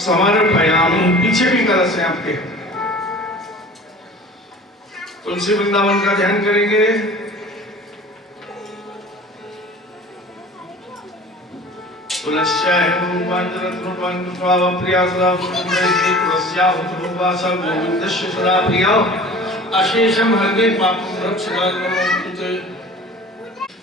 समर्पयामि। पीछे भी कलश है आपके। तुलसी वृंदावन का ध्यान करेंगे। तुलस्याय रूपांतरत्नोपांतस्वाव प्रियासुरासुरैति तुलस्याः उत्तरोपासा गोविन्दस्य सदा प्रिया अशेषं हृदे पापं रक्षराजनमोऽस्तुते।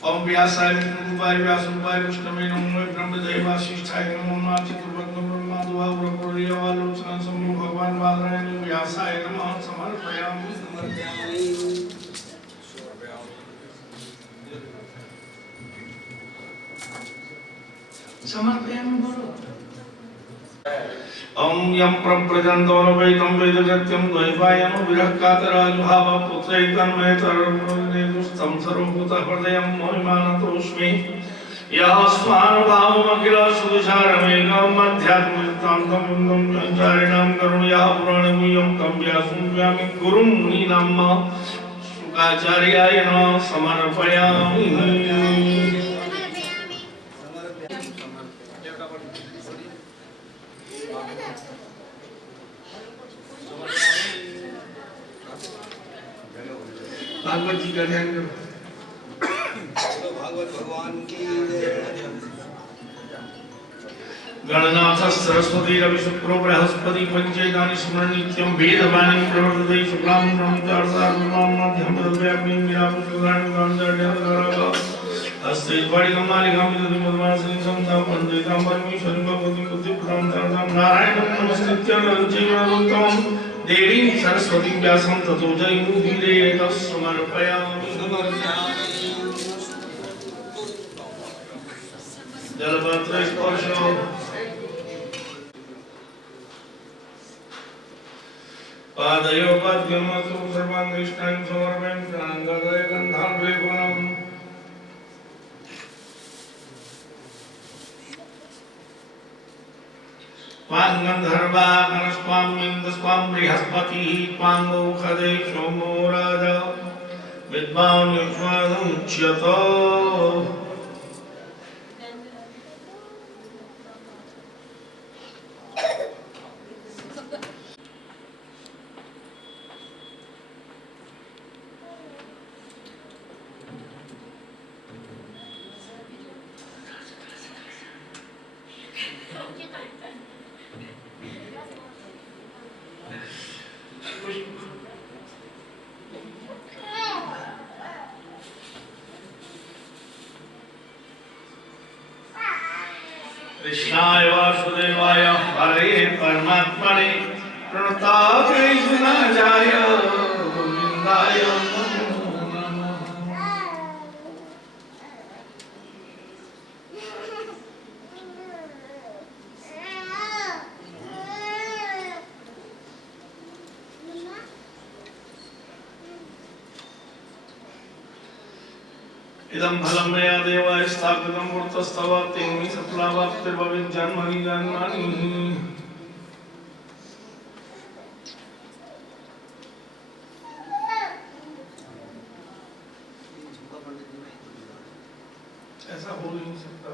ओम व्यासाय विष्णुरूपाय व्यासरूपाय विष्णवे नमो ब्रह्मदेवाशिष्ठाय नमो नमः चतुर्वक्त्रं ब्रह्माद्वावरपुर्यवालोचनं सम्भो भगवान् बादरायण व्यासाय नमः। समर्पयामि समर्पयामि बोलो। ओम यं प्रव्रजन्तो न वैतं वेदगत्यं द्वैपायनो विरहकातराजुहाव पुत्रैतन्मयतरमुनिदुस्तं सर्वभूतहृदयं मोहिमानतोऽस्मि। यः स्वानुभावमखिलसुविचारमेकमध्यात्मयुक्तान्तं संचारिणां करुणया पुराणमुयं तं व्यासं व्यामि गुरुं मुनीनां शुकाचार्याय नमः। समर्पयामि भागवत जी का ध्यान करो। भागवत भगवान की गणनाथ सरस्वती रवि शुक्रो बृहस्पति पंचेतानि स्मरण नित्यं वेदवाणी प्रवर्तते शुक्लां ब्रह्मचार्यां मध्यम व्याप्ति निरापुष्टानि गांधार्यां हस्ते वडिगमालिकां विदुमद्वासनि संतां वन्दितां परमेश्वरीं भगवतीं बुद्धिप्रदां शारदां नारायणं नमस्कृत्य नरं चैव नरोत्तमं देवीं सरस्वतीं व्यासं ततो जयमुदीरये तस्मर्पयामि। जलपत्र स्पर्श पादयो पद्यमसु सर्वाङ्गिष्टां समर्पयामि प्राङ्गदय गन्धाद्वैपुरम्। त्वां गन्धर्वा गणस्त्वामिन्द्रस्त्वां बृहस्पतिः त्वां गौखदे सोमो राजा विद्वान् युष्मादमुच्यत। कृष्णाय वासुदेवाय हरे परमात्मने प्रणताय कृष्णाय गोविन्दाय नमो नमः। इदं फलं मया देवा स्थापितं मूर्तस्तव तेमि सफलावाप्तिर्भवेत् जन्मनि जन्मनि। ऐसा हो नहीं सकता।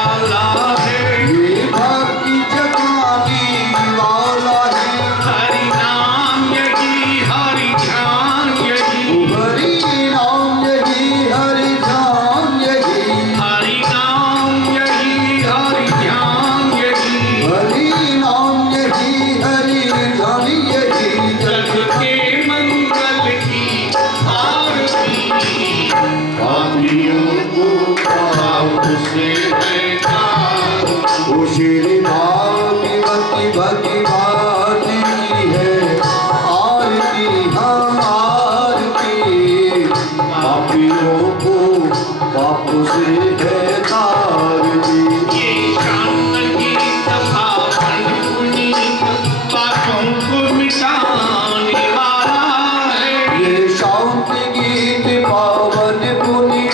वाला है, ये भक्ति जगाने वाला है। हरि नाम यही हरि ध्यान यही, हरि नाम यही हरि ध्यान यही, हरि नाम यही हरि ध्यान यही, हरि नाम यही हरि ध्यान यही। जग के मंगल की आरती, पापियों को पाप से बचाओ। वो श्री भागवती भगवान की है आरती, हम आरती। पापियों को पाप से है तारती। ये शांत गीत भावन पुनीत, पापों को मिटाने वाला है, ये शांति गीत पावन पुनि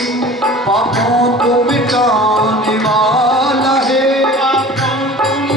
पापों को मिटाने वाला है। पापों को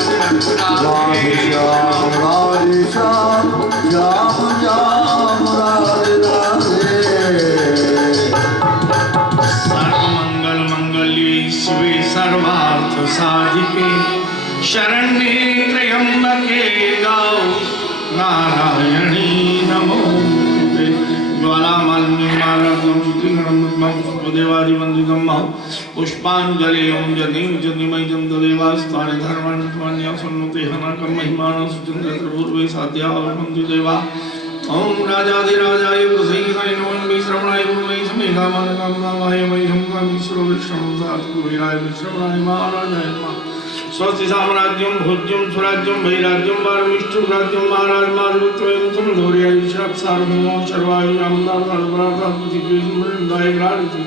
राधे श्याम राधे श्याम श्याम श्याम राधे राधे। सर्वमंगल मंगल्ये शिवे सर्वार्थ साधिके शरण्ये त्र्यंबके गौरी नारायणी नमोस्तुते। ज्वालामालिन्यमारब्धं शुद्धिकरणं पुष्पदेवादिवन्दितं पुष्पाञ्जलिं जनिं जनिमयं तदेवास्तानि धर्माणि त्वन्यासन्नुते हनकं महिमानं सुचन्द्रपूर्वे साध्यावन्ति देवा। ओम राजाधिराजाय प्रसीदाय नमः विश्रवणाय गुरुवे समेधामानकामनाय मह्यं कामीश्वरो विश्रमसात्कुवीराय विश्रवणाय महाराजाय नमः। स्वस्ति साम्राज्यं भोज्यं स्वराज्यं वैराज्यं वारमिष्ठं राज्यं महाराज माधवत्वं समधोर्याय सार्वभौमो सर्वायुष्यामदाय ग्राणिति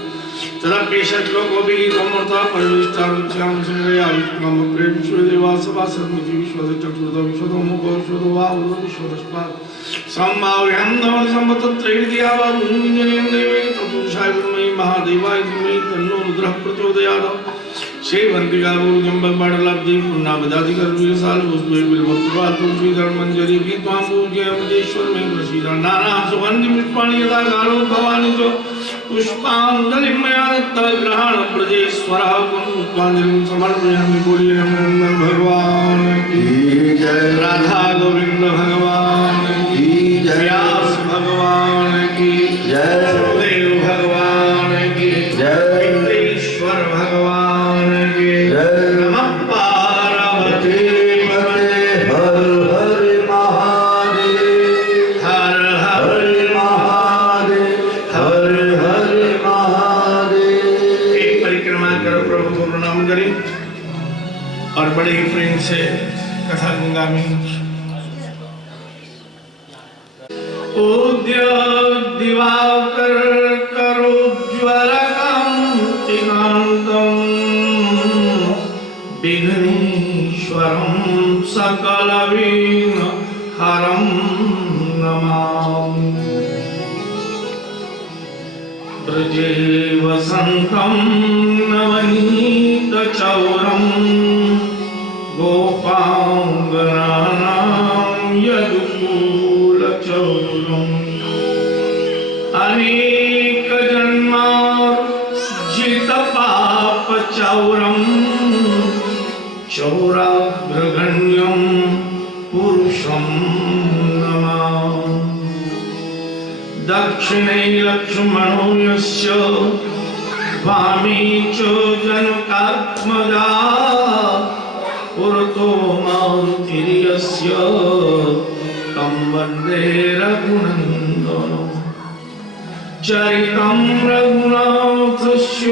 तदाप्येषलोकोऽपि समर्था परिविष्टारुच्यां संग्रयायुष्कं प्रेम विश्वदेवासभा सर्वमिति विश्वचक्षुर्दो विश्वतोमुखो विश्वतो वाहुः विश्वतस्मात् सम्भाव्यं नमः सम्पत्त्रैर्दियावा भूमिञ्जनेन देवेन तपुषाय विद्महे महादेवाय धीमहि तन्नो रुद्रः प्रचोदयात्। श्रीवंतिका जम्बलबाड़लब्धि पुण्यवदाधिकर्विशाल पुष्पे बिल्वत्पाल तुलसी धर्मंजरी की त्वां पूज्य अमृतेश्वर में प्रसीद नाना सुगंधि पुष्पाणि यदा कालो भवानि च पुष्पांजलिं मया दत्ता ग्रहण ब्रजेश्वरः पुष्पांजलिं समर्पयामि। बोलिए नंदन भगवान की जय, राधा गोविंद भगवान की जय, व्यास भगवान की जय, देव भगवान की जय, ईश्वर भगवान नमः पार्वती पते। हर हर महादेव हर हर महादेव हर हर महादेव। एक परिक्रमा करो प्रभु को प्रणाम करें और बड़े ही प्रेम से कथा गंगा में उद्योग दिवाकर करो ज्वलकांतिकांतम विघ्नेश्वरं सकलविघ्नहरं नमामि। ब्रजे वसन्तं नवनीतचौरं गोपाङ्गनानां यदुकूलचौरम् अनेकजन्मार्जितपापचौरम् चौराग्रगण्यं पुरुषं नमामि। दक्षिणे लक्ष्मणो यस्य वामे च जनकात्मजा पुरतो मारुतिर्यस्य तं वन्दे रघुनन्दनं। चरितं रघुनाथस्य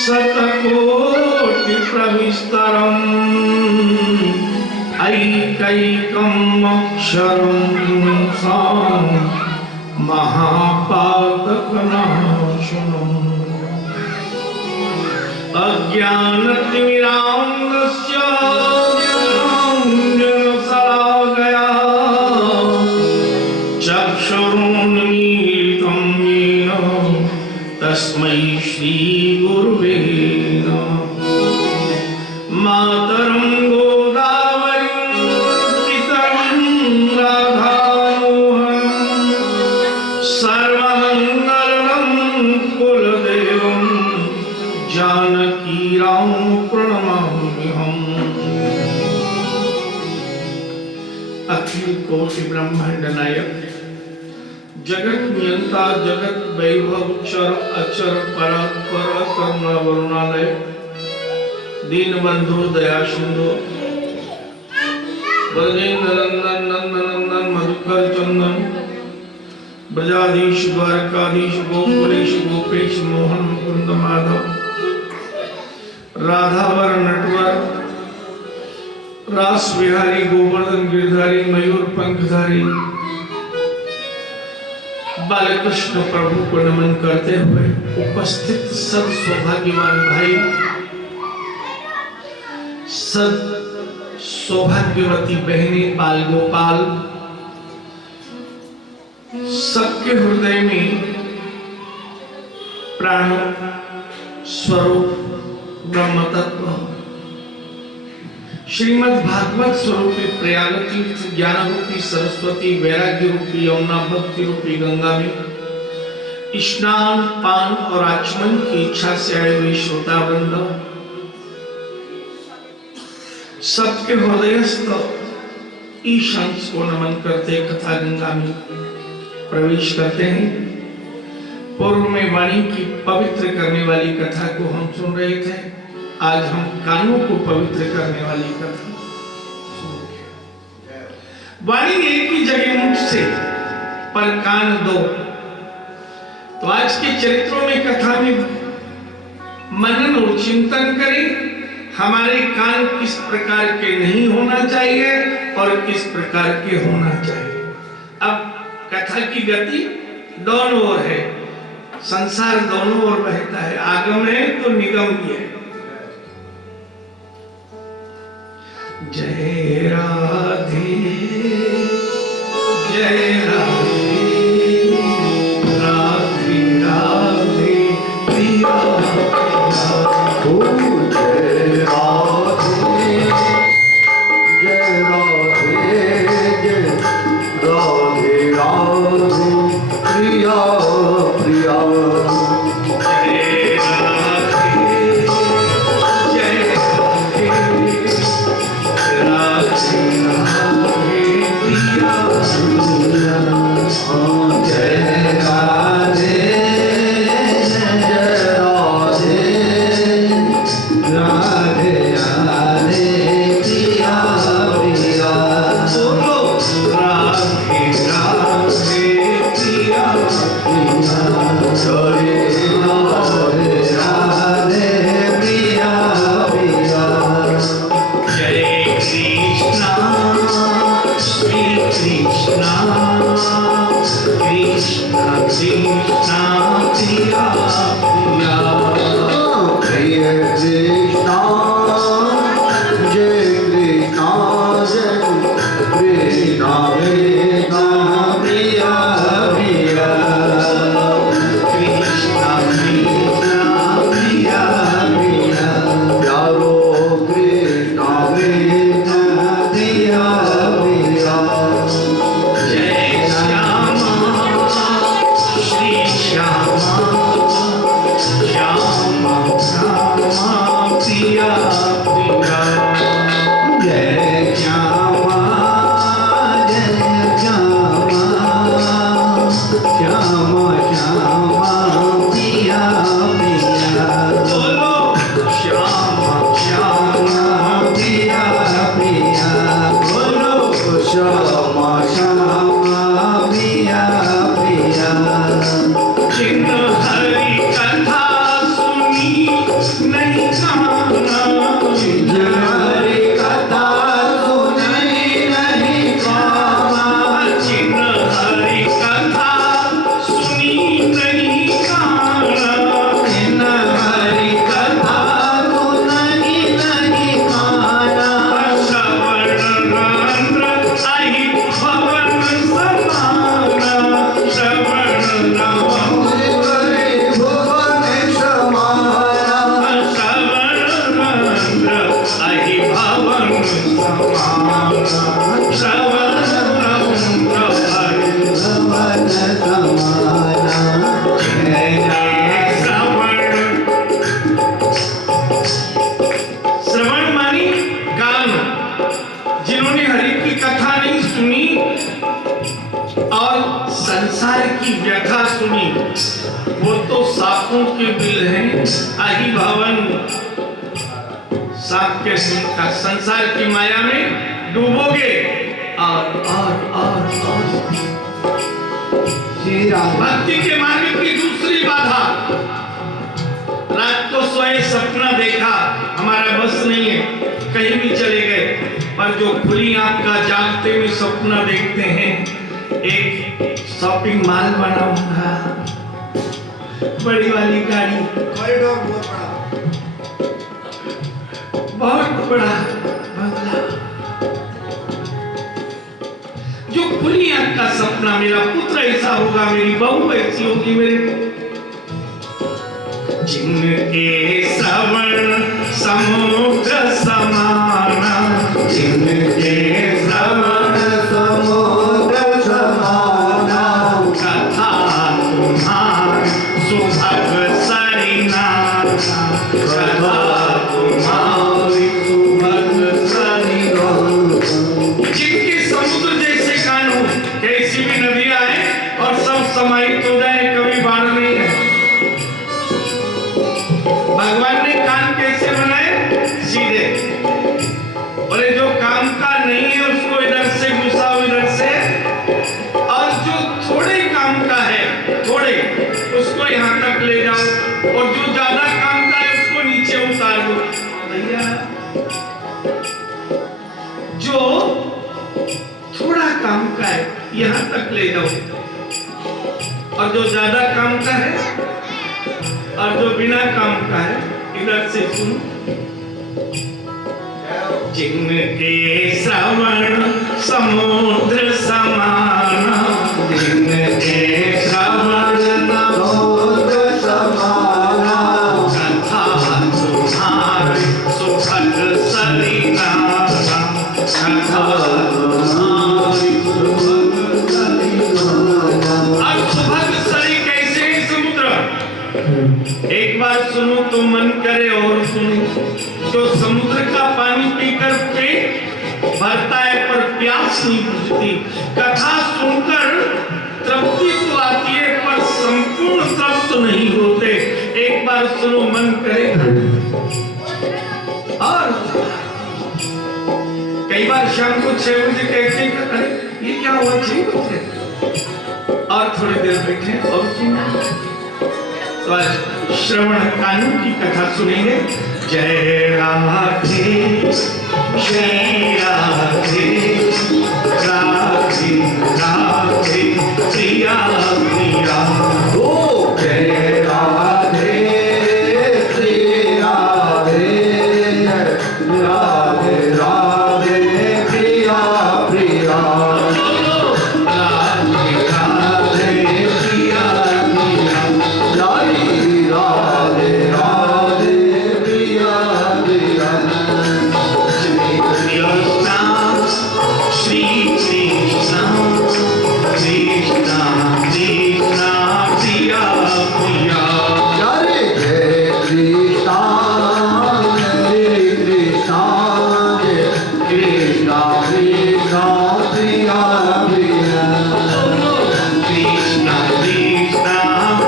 शतकोटिप्रविस्तरम् ऐकैकम् अक्षरं सां महापातकनाशनम्। अज्ञानतिमिरान्धस्य ज्ञानाञ्जनशलाकया चक्षुरुन्मीलितं येन तस्मै श्रीगुरुवे नमः। मातरं गोदावरीं पितरं राधामोहनं सर्वमङ्गलं कुलदेवं जानकीरां प्रणमाम्यहम्। अखिल कोटि ब्रह्मांड नायक जगत नियंता जगत वैभव चर अचर परात्पर करुणा वरुणालय दीन बंधु दया सिंधु ब्रजेंद्र नंदन नंदनंदन मधुकर चंदन ब्रजाधीश द्वारकाधीश गोकुलेश गोपेश मोहन मुकुंद माधव राधावर नटवर रास विहारी गोवर्धन गिरधारी मयूर पंखधारी बालकृष्ण प्रभु को नमन करते हुए उपस्थित सब सौभाग्यवान भाई, सब सौभाग्यवती बहनें, बाल गोपाल, सबके हृदय में प्राण स्वरूप ब्रह्म तत्व श्रीमद् भागवत स्वरूपी प्रयाग तीर्थ ज्ञान रूपी सरस्वती वैराग्य रूपी यमुना भक्ति रूपी गंगा में स्नान पान और आचमन की इच्छा से आए हुए श्रोता वृंद, सबके हृदयस्थ ईश अंश को नमन करते कथा गंगा में प्रवेश करते हैं। पूर्व में वाणी की पवित्र करने वाली कथा को हम सुन रहे थे। आज हम कानों को पवित्र करने वाली कथा सुनेंगे। वाणी एक ही जगह मुख से, पर कान दो। तो आज के चरित्रों में कथा में मनन और चिंतन करें, हमारे कान किस प्रकार के नहीं होना चाहिए और किस प्रकार के होना चाहिए। अब कथा की गति दोनों ओर है, संसार दोनों ओर बहता है, आगम है तो निगम भी है। जय राधे जय राधे, राधे राधे प्रिया ओ जय राधे जय राधे जय राधे राधे प्रिया प्रिया। जय राधे जय राधे, राधे राधे प्रिया जय राधे जय राधे राधे राधे प्रिया प्रिया। बोलो राधे राधे प्रिया जय राधे राधे प्रिया प्रिया। जय कृष्णा श्री कृष्णा कृष्णा कृष्णा प्रिया प्रिया। जय कृष्णा जय कृष्णा जय कृष्णा कृष्णा प्रिया प्रिया। कृष्णा कृष्णा प्रिया प्रिया प्यारो कृष्णा कृष्णा प्रिया प्रिया। जय श्यामा श्री श्यामा श्यामा श्यामा प्रिया प्रिया। जय श्यामा जय श्यामा श्यामा श्यामा प्रिया प्रिया। बोलो श्यामा श्यामा प्रिया प्रिया। बोलो श्यामा श्यामा प्रिया प्रिया। जिन हरि कथा सुनी नहीं जाना, हरि कथा सुनी नहीं कामा। जिन हरि कथा सुनी नहीं जाना, इन हरि कथा सुनी नहीं काना। श्रवण रंध्र आई भवन समाना, श्रवण रंध्र भुवन समाना। श्रवण रंध्र आई भवन समाना, श्रवण रंध्र आई भवन समाना। श्रवण मानी कान। जिन्होंने हरि की कथा नहीं सुनी और संसार की व्यथा सुनी, वो तो सांपों के बिल हैं। आही भवन, सांप के का संसार की माया में डूबोगे। और श्री राम भक्ति के मार्ग की दूसरी बाधा, रात को सोए सपना देखा, हमारा बस नहीं है, कहीं भी चले गए, पर जो खुली आंख का जागते में सपना देखते हैं, एक शॉपिंग मॉल बनाऊंगा, बड़ी वाली गाड़ी, कॉरिडोर बहुत बड़ा बंगला। जो खुली आंख का सपना, मेरा पुत्र ऐसा होगा, मेरी बहू ऐसी होगी, मेरे जिनके श्रवण समुद्र समाना, जिनके श्रवण समुद्र समाना, कथा तुम्हारी सुभग सरिनाथा, कथा तुम्हारी सुभग सरिनाथा। जिनके समुद्र जैसे कान हो, कैसी भी नदियां आए और सब समाहित हो जाए, कभी बाढ़ नहीं है। भगवान ने कान कैसे बनाए? सीधे। और जो काम का नहीं है उसको इधर से घुसाओ, इधर से, और जो थोड़े काम का है, थोड़े, उसको यहाँ तक ले जाओ, और जो ज्यादा काम का है उसको नीचे उतार दो। भैया जो थोड़ा काम का है यहाँ तक ले जाओ, और जो ज्यादा काम का है और जो बिना काम का है इधर से सुनो। जिनके श्रवण समुद्र समाना, जिनके श्रवण समुद्र समाना, कथा तुम्हारी सुभग सरिनाथा, कथा तुम्हारी सुभग सरिनाथा। अब सुभग सरी कैसे है समुद्र? एक बार सुनो तो मन करे और सुनो। जो समुद्र का पानी पीकर पेट भरता है पर प्यास नहीं बुझती। कथा सुनकर तृप्ति तो आती है पर संपूर्ण तृप्त नहीं होते। एक बार सुनो मन करेगा। और कई बार शाम को 6 बजे कहते हैं अरे ये क्या हुआ 6 बजे, और थोड़ी देर बैठे और सुनो। तो आज श्रवण कानू की कथा सुनेंगे। जय राधे श्री राधे, राधे राधे प्रिया प्रिया। ओ जय राधे श्री राधे, राधे राधे प्रिया प्रिया। राधे राधे प्रिया प्रिया, राधे राधे प्रिया प्रिया। श्री कृष्ण कृष्ण कृष्ण प्रिया प्रिया। हरे जय कृष्णा हरे कृष्णा, जय कृष्णा कृष्णा प्रिया प्रिया। कृष्ण कृष्ण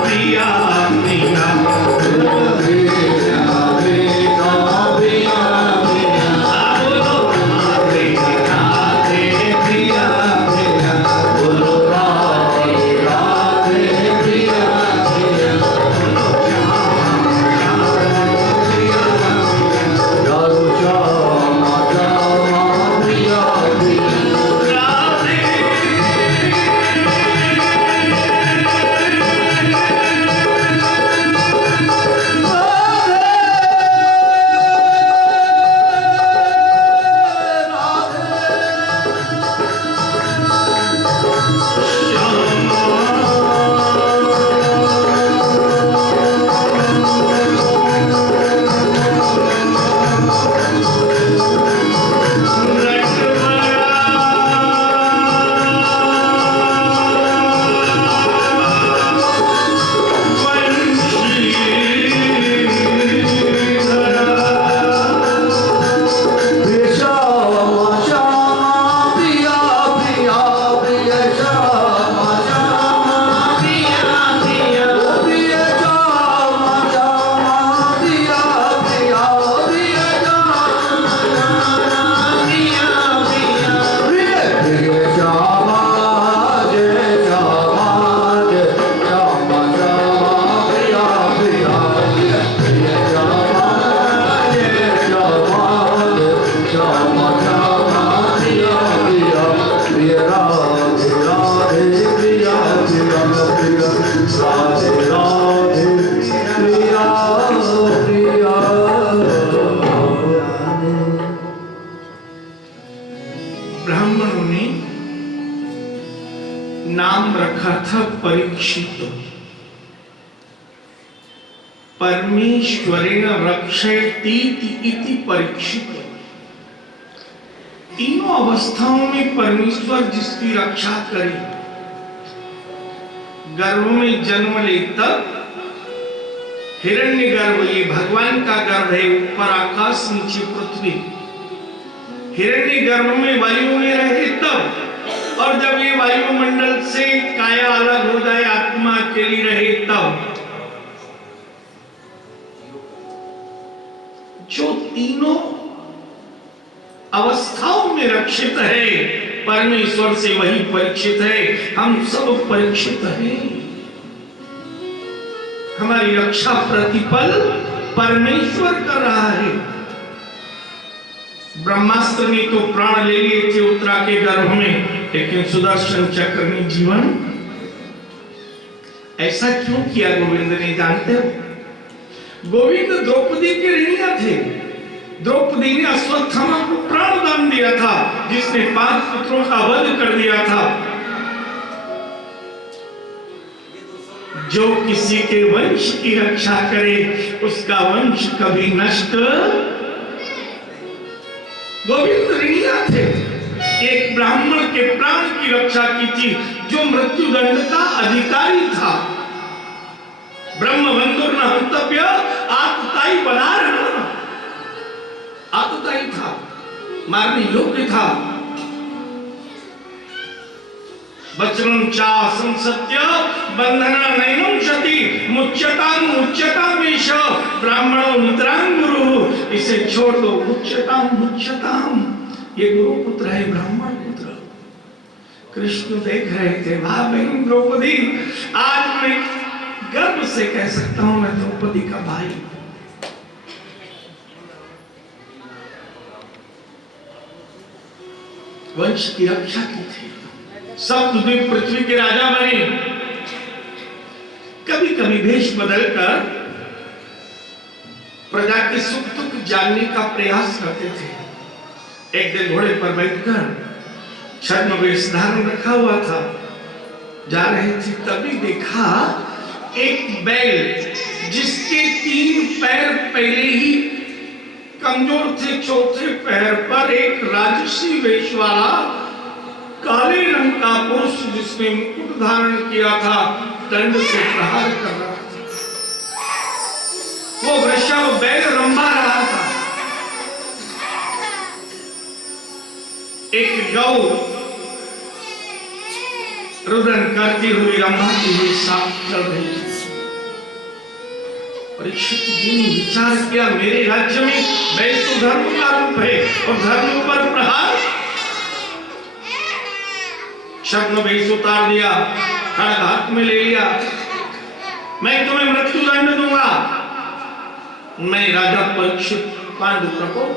प्रिया प्रिया। कृष्णा कृष्णा प्रिया प्रिया। बोलो राधे राधे प्रिया प्रिया। बोलो राधे राधे प्रिया प्रिया। जादू श्यामा श्यामा प्रिया प्रिया। श्यामा श्यामा प्रिया प्रिया प्रिया। श्यामा श्यामा प्रिया प्रिया प्रिया। श्यामा श्यामा प्रिया प्रिया प्रिया। प्रिया प्रिया प्रिय प्रिय। श्यामा जय श्यामा जय श्यामा श्यामा प्रिया प्रिया प्रिय प्रिय। श्यामा जय श्यामा जय श्यामा श्यामा प्रिया प्रिया प्रिय। राधे राधे प्रिया प्रिया प्रिया। राधे राधे प्रिया प्रिया। ब्राह्मणों ने नाम रखा था परीक्षित। परमेश्वरेण रक्षयति इति परीक्षित। तीनों अवस्थाओं में परमेश्वर जिसकी रक्षा करे, गर्भ में जन्म ले तब हिरण्यगर्भ, ये भगवान का गर्भ है, ऊपर आकाश नीचे पृथ्वी। हिरण्यगर्भ में वायु में रहे तब, और जब ये वायुमंडल से काया अलग हो जाए, आत्मा अकेली रहे तब। जो तीनों अवस्थाओं में रक्षित है परमेश्वर से, वही परीक्षित है। हम सब परीक्षित हैं। हमारी रक्षा प्रतिपल परमेश्वर कर रहा है। ब्रह्मास्त्र ने तो प्राण ले लिए थे उत्तरा के गर्भ में, लेकिन सुदर्शन चक्र ने जीवन। ऐसा क्यों किया गोविंद ने, जानते हो? गोविंद द्रौपदी के ऋणिया थे। द्रौपदी ने अश्वत्थामा को प्राण दान दिया था, जिसने 5 पुत्रों का वध कर दिया था। जो किसी के वंश की रक्षा करे, उसका वंश कभी नष्ट। गोविंद ऋणिया थे। एक ब्राह्मण के प्राण की रक्षा की थी, जो मृत्युदंड का अधिकारी था। ब्रह्मबंधुर न हंतव्य आतताई बना रहना, आतताई था, मारने योग्य था। वचनं चा संसत्य बंधना नैनं क्षति मुच्यतामेष ब्राह्मणो नितरां गुरु। इसे छोड़ दो, मुच्यताम। ये गुरु पुत्र है, ब्राह्मण पुत्र। कृष्ण देख रहे थे, वाह बहन द्रौपदी, आज मैं गर्व से कह सकता हूं मैं द्रौपदी का भाई। वंश की रक्षा की थी। सप्तद्वीप पृथ्वी के राजा बने। कभी कभी भेष बदलकर प्रजा के सुख दुख जानने का प्रयास करते थे। एक दिन घोड़े पर बैठकर छद्म वेश धारण रखा हुआ था, जा रहे थे, तभी देखा एक बैल जिसके 3 पैर पहले ही कमजोर थे, चौथे पैर पर एक राजसी वेश वाला काले रंग का पुरुष, जिसने मुकुट धारण किया था, दंड से प्रहार कर रहा था। वो वृषभ बैल रंभा रहा था। एक गौ रुदन करती हुई, रंभाती हुई साथ चल रही थी। परीक्षित जी ने विचार किया, मेरे राज्य में बैल तो धर्म का रूप है, और धर्म पर प्रहार। छद्म वेश उतार दिया, खड्ग हाथ में ले लिया। मैं तुम्हें मृत्यु दंड दूंगा। मैं राजा परीक्षित पांडु प्रकोप,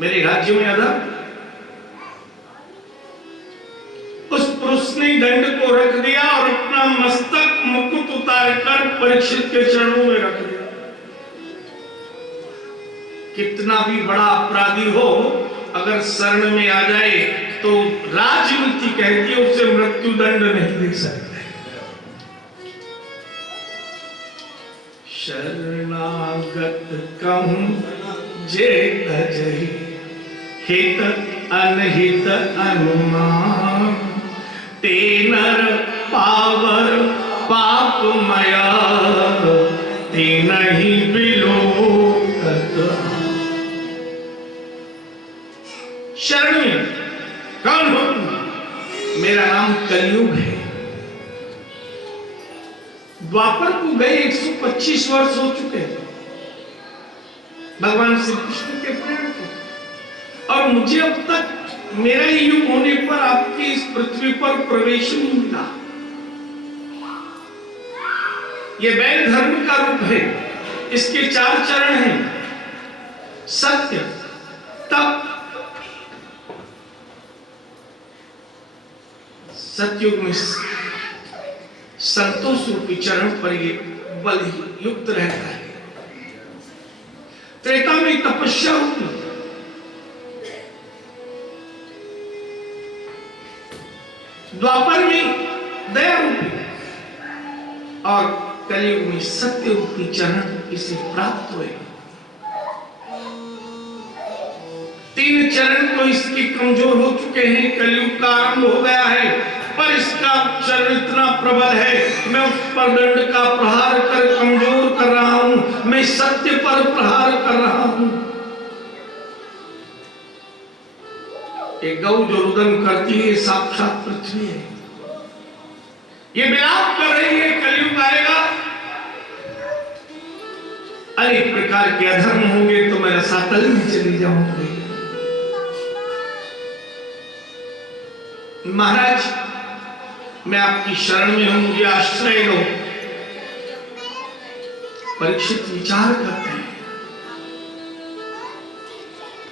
मेरे राज्य में अधर्म। उस पुरुष ने दंड को रख दिया और अपना मस्तक मुकुट उतारकर परीक्षित के चरणों में रख दिया। कितना भी बड़ा अपराधी हो, अगर शरण में आ जाए तो राजनीति कहती है उसे मृत्यु दंड नहीं दे सकते। शरणागत कहूं जे तजहि, हित अनहित अनुमान, ते नर पावर पापमया, ते नहीं बिलोकत। शरण में कौन हो? मेरा नाम कलयुग है। द्वापर को गए 125 वर्ष हो चुके हैं भगवान श्री कृष्ण के प्रेम को, और मुझे अब तक मेरा ही युग होने पर आपकी इस पृथ्वी पर प्रवेश नहीं मिला। ये बैल धर्म का रूप है। इसके 4 चरण हैं, सत्य, तप, सतयुग में संतोष रूपी चरण पर ये बल युक्त रहता है। त्रेता में तपस्या रूपी, द्वापर में दया रूपी, और कलयुग में सत्य रूपी चरण इसे प्राप्त हुए। 3 चरण तो इसके कमजोर हो चुके हैं, कलयुग का आरंभ हो गया है, पर इसका चरण इतना प्रबल है, मैं उस पर दंड का प्रहार कर कमजोर कर रहा हूं, मैं सत्य पर प्रहार कर रहा हूं। एक गौ जो रुदन करती है साक्षात पृथ्वी है, ये विलाप कर रही है कलयुग आएगा, अनेक प्रकार के अधर्म होंगे तो मैं रसातल में चली जाऊंगी। महाराज मैं आपकी शरण में हूं, मुझे आश्रय दो। परीक्षित विचार करते हैं,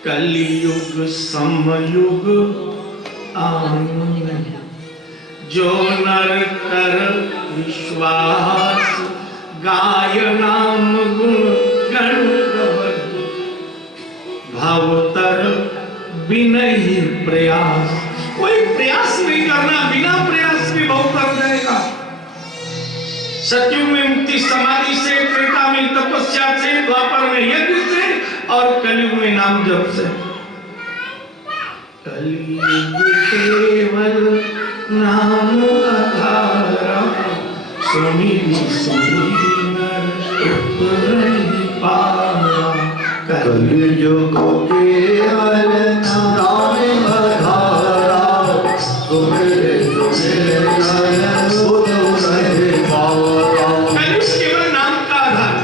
कलियुग समयुग आनंद, जो नर कर विश्वास, गाय नाम गुण गण प्रबल, भवतर बिनहि प्रयास। कोई प्रयास नहीं करना, बिना प्रयास के भव कर जाएगा। सतयुग में मुक्ति समाधि से, त्रेता में तपस्या से, द्वापर में यज्ञ से और कलयुग में नाम जप से। कलयुग केवल नाम आधारा, सुमिरि सुमिरि नर उपरहि पारा। कलयुग केवल नाम आधारा, सुमिरि सुमिरि नर उपरहि पारा। कलयुग केवल नाम का आधार।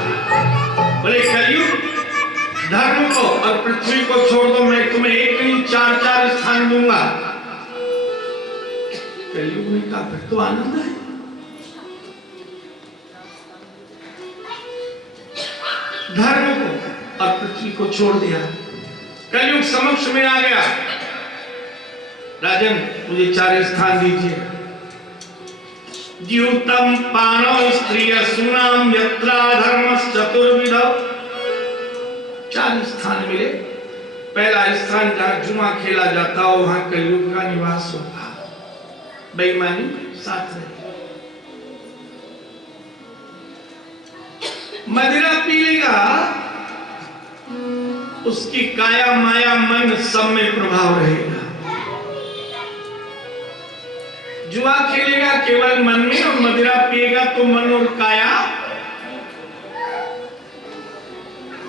बोले कलयुग धर्म को और पृथ्वी को छोड़ दो, मैं तुम्हें एक नहीं 4 स्थान दूंगा। कलयुग में का फिर तो आनंद है। धर्म को और पृथ्वी को छोड़ दिया, कलयुग समक्ष में आ गया। राजन मुझे 4 स्थान दीजिए। द्यूतम पाणो स्त्रिय सुनाम यत्रा धर्मस् चतुर्विध। 4 स्थान मिले। पहला स्थान जहां जुआ खेला जाता हो, वहां कलयुग का निवास होगा। बेईमानी साथ रहे। मदिरा पी लेगा, उसकी काया माया मन सब में प्रभाव रहेगा। जुआ खेलेगा केवल मन में, और मदिरा पिएगा तो मन और काया।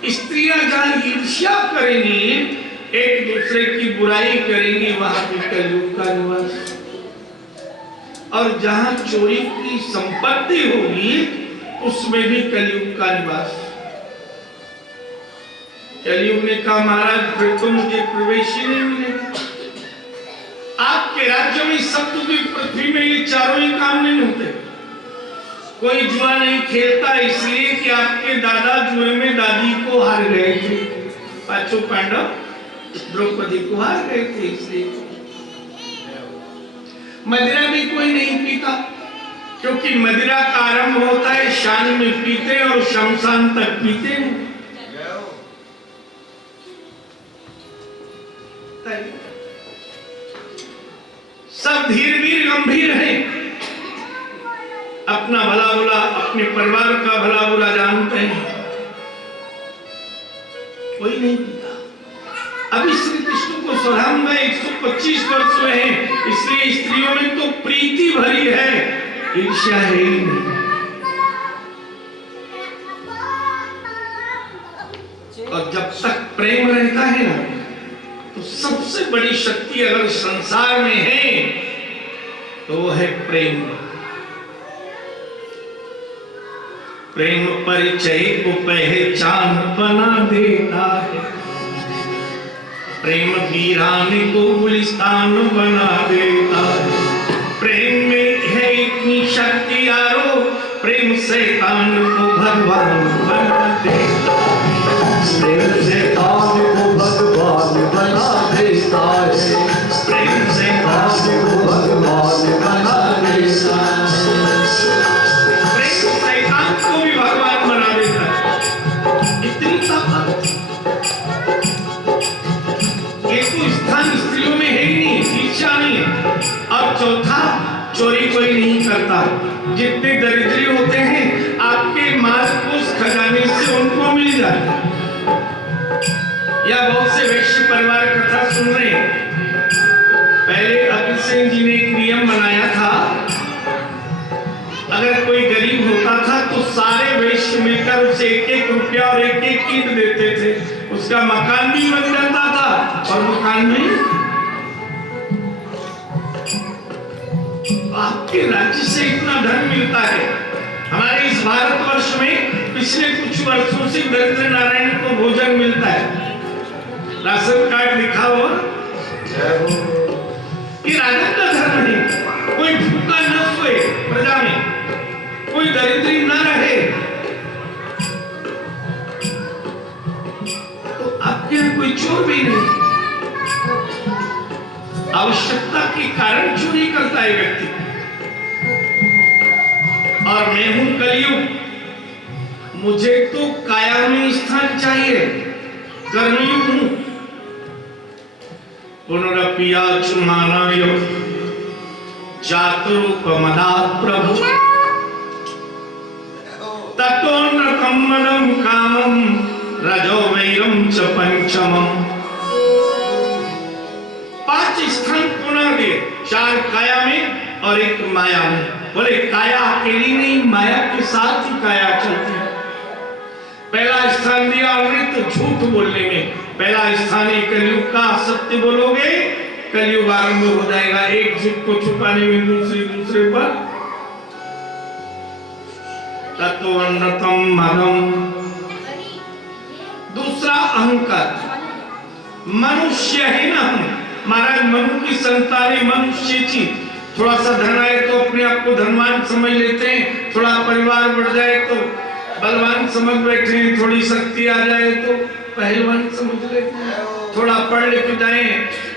स्त्रियां जहां ईर्ष्या करेंगी, एक दूसरे की बुराई करेंगी, वहां भी कलयुग का निवास। और जहां चोरी की संपत्ति होगी, उसमें भी कलयुग का निवास। कलयुग ने कहा महाराज फिर तो मुझे प्रवेश ही नहीं मिलेगा। आपके राज्य में सत्य की पृथ्वी में ये चारों ही काम नहीं होते। कोई जुआ नहीं खेलता इसलिए कि आपके दादा जुए में दादी को हार गए थे। 5 पांडव द्रौपदी को हार गए थे, इसलिए। मदिरा भी कोई नहीं पीता, क्योंकि मदिरा का आरंभ होता है शान में पीते और शमशान तक पीते हैं। सब धीर वीर गंभीर हैं, अपना भला बुरा, अपने परिवार का भला बुरा जानते हैं। कोई नहीं पीता। अभी श्री कृष्ण को स्वधाम में 125 वर्ष हुए हैं, इसलिए स्त्रियों में तो प्रीति भरी है, ईर्ष्या है ही नहीं। और जब तक प्रेम रहता है ना, तो सबसे बड़ी शक्ति अगर संसार में है तो वो है प्रेम। प्रेम परिचय को पहचान बना देता है, प्रेम वीरान को गुलिस्तान बना देता है। प्रेम में है इतनी शक्ति यारो, प्रेम शैतान को भगवान बना देता है। प्रेम शैतान को भगवान बना देता है। प्रेम शैतान को भगवान बना देता है। प्रेम शैतान को भी भगवान बना देता है। इतनी ताकत ये तो स्थान स्त्रियों में है ही नहीं, ईर्ष्या नहीं है। और चौथा, चोरी कोई नहीं करता। जितने दरिद्री होते हैं आपके माल को उस खजाने से उनको मिल जाता है। या बहुत से वैश्य परिवार कथा सुन रहे हैं। पहले अग्रसेन जी ने एक नियम बनाया था, अगर कोई गरीब होता था तो सारे वैश्य मिलकर उसे 1-1 रुपया और 1-1 ईंट देते थे, उसका मकान भी बन जाता था और मकान में आपके राज्य से इतना धन मिलता है। हमारे इस भारतवर्ष में पिछले कुछ वर्षों से दरिद्र नारायण को भोजन मिलता है, राशन कार्ड लिखा हुआ। ये राजा का धर्म है, कोई भूखा न सोए प्रजा में, कोई दरिद्री न रहे। तो आपके यहाँ कोई चोर भी नहीं, आवश्यकता के कारण चोरी करता है व्यक्ति। और मैं हूं कलयुग, मुझे तो काया में स्थान चाहिए, कर्मयुग हूं। पुनरपिया चुमानाय जातरूपमदात् प्रभु ततोन्नतं मदं कामं रजो वैरं च पंचमम्। 5 स्थान पुनः दिए, 4 काया में और 1 माया में। बोले काया अकेली नहीं, माया के साथ ही काया चलती है। पहला स्थान दिया अमृत झूठ बोलने में, पहला स्थान है कलयुग का। सत्य बोलोगे कलयुग आरंभ हो जाएगा, एक झूठ को छुपाने में दूसरे पर। तत्वन्नतम मदम। दूसरा अहंकार, मनुष्य है ना हम, महाराज मनु की संतान मनुष्य थी। थोड़ा सा धन आए तो अपने आप को धनवान समझ लेते हैं, थोड़ा परिवार बढ़ जाए तो बलवान समझ बैठे हैं, थोड़ी शक्ति आ जाए तो पहलवान समझ लेते हैं, थोड़ा पढ़ लिख जाए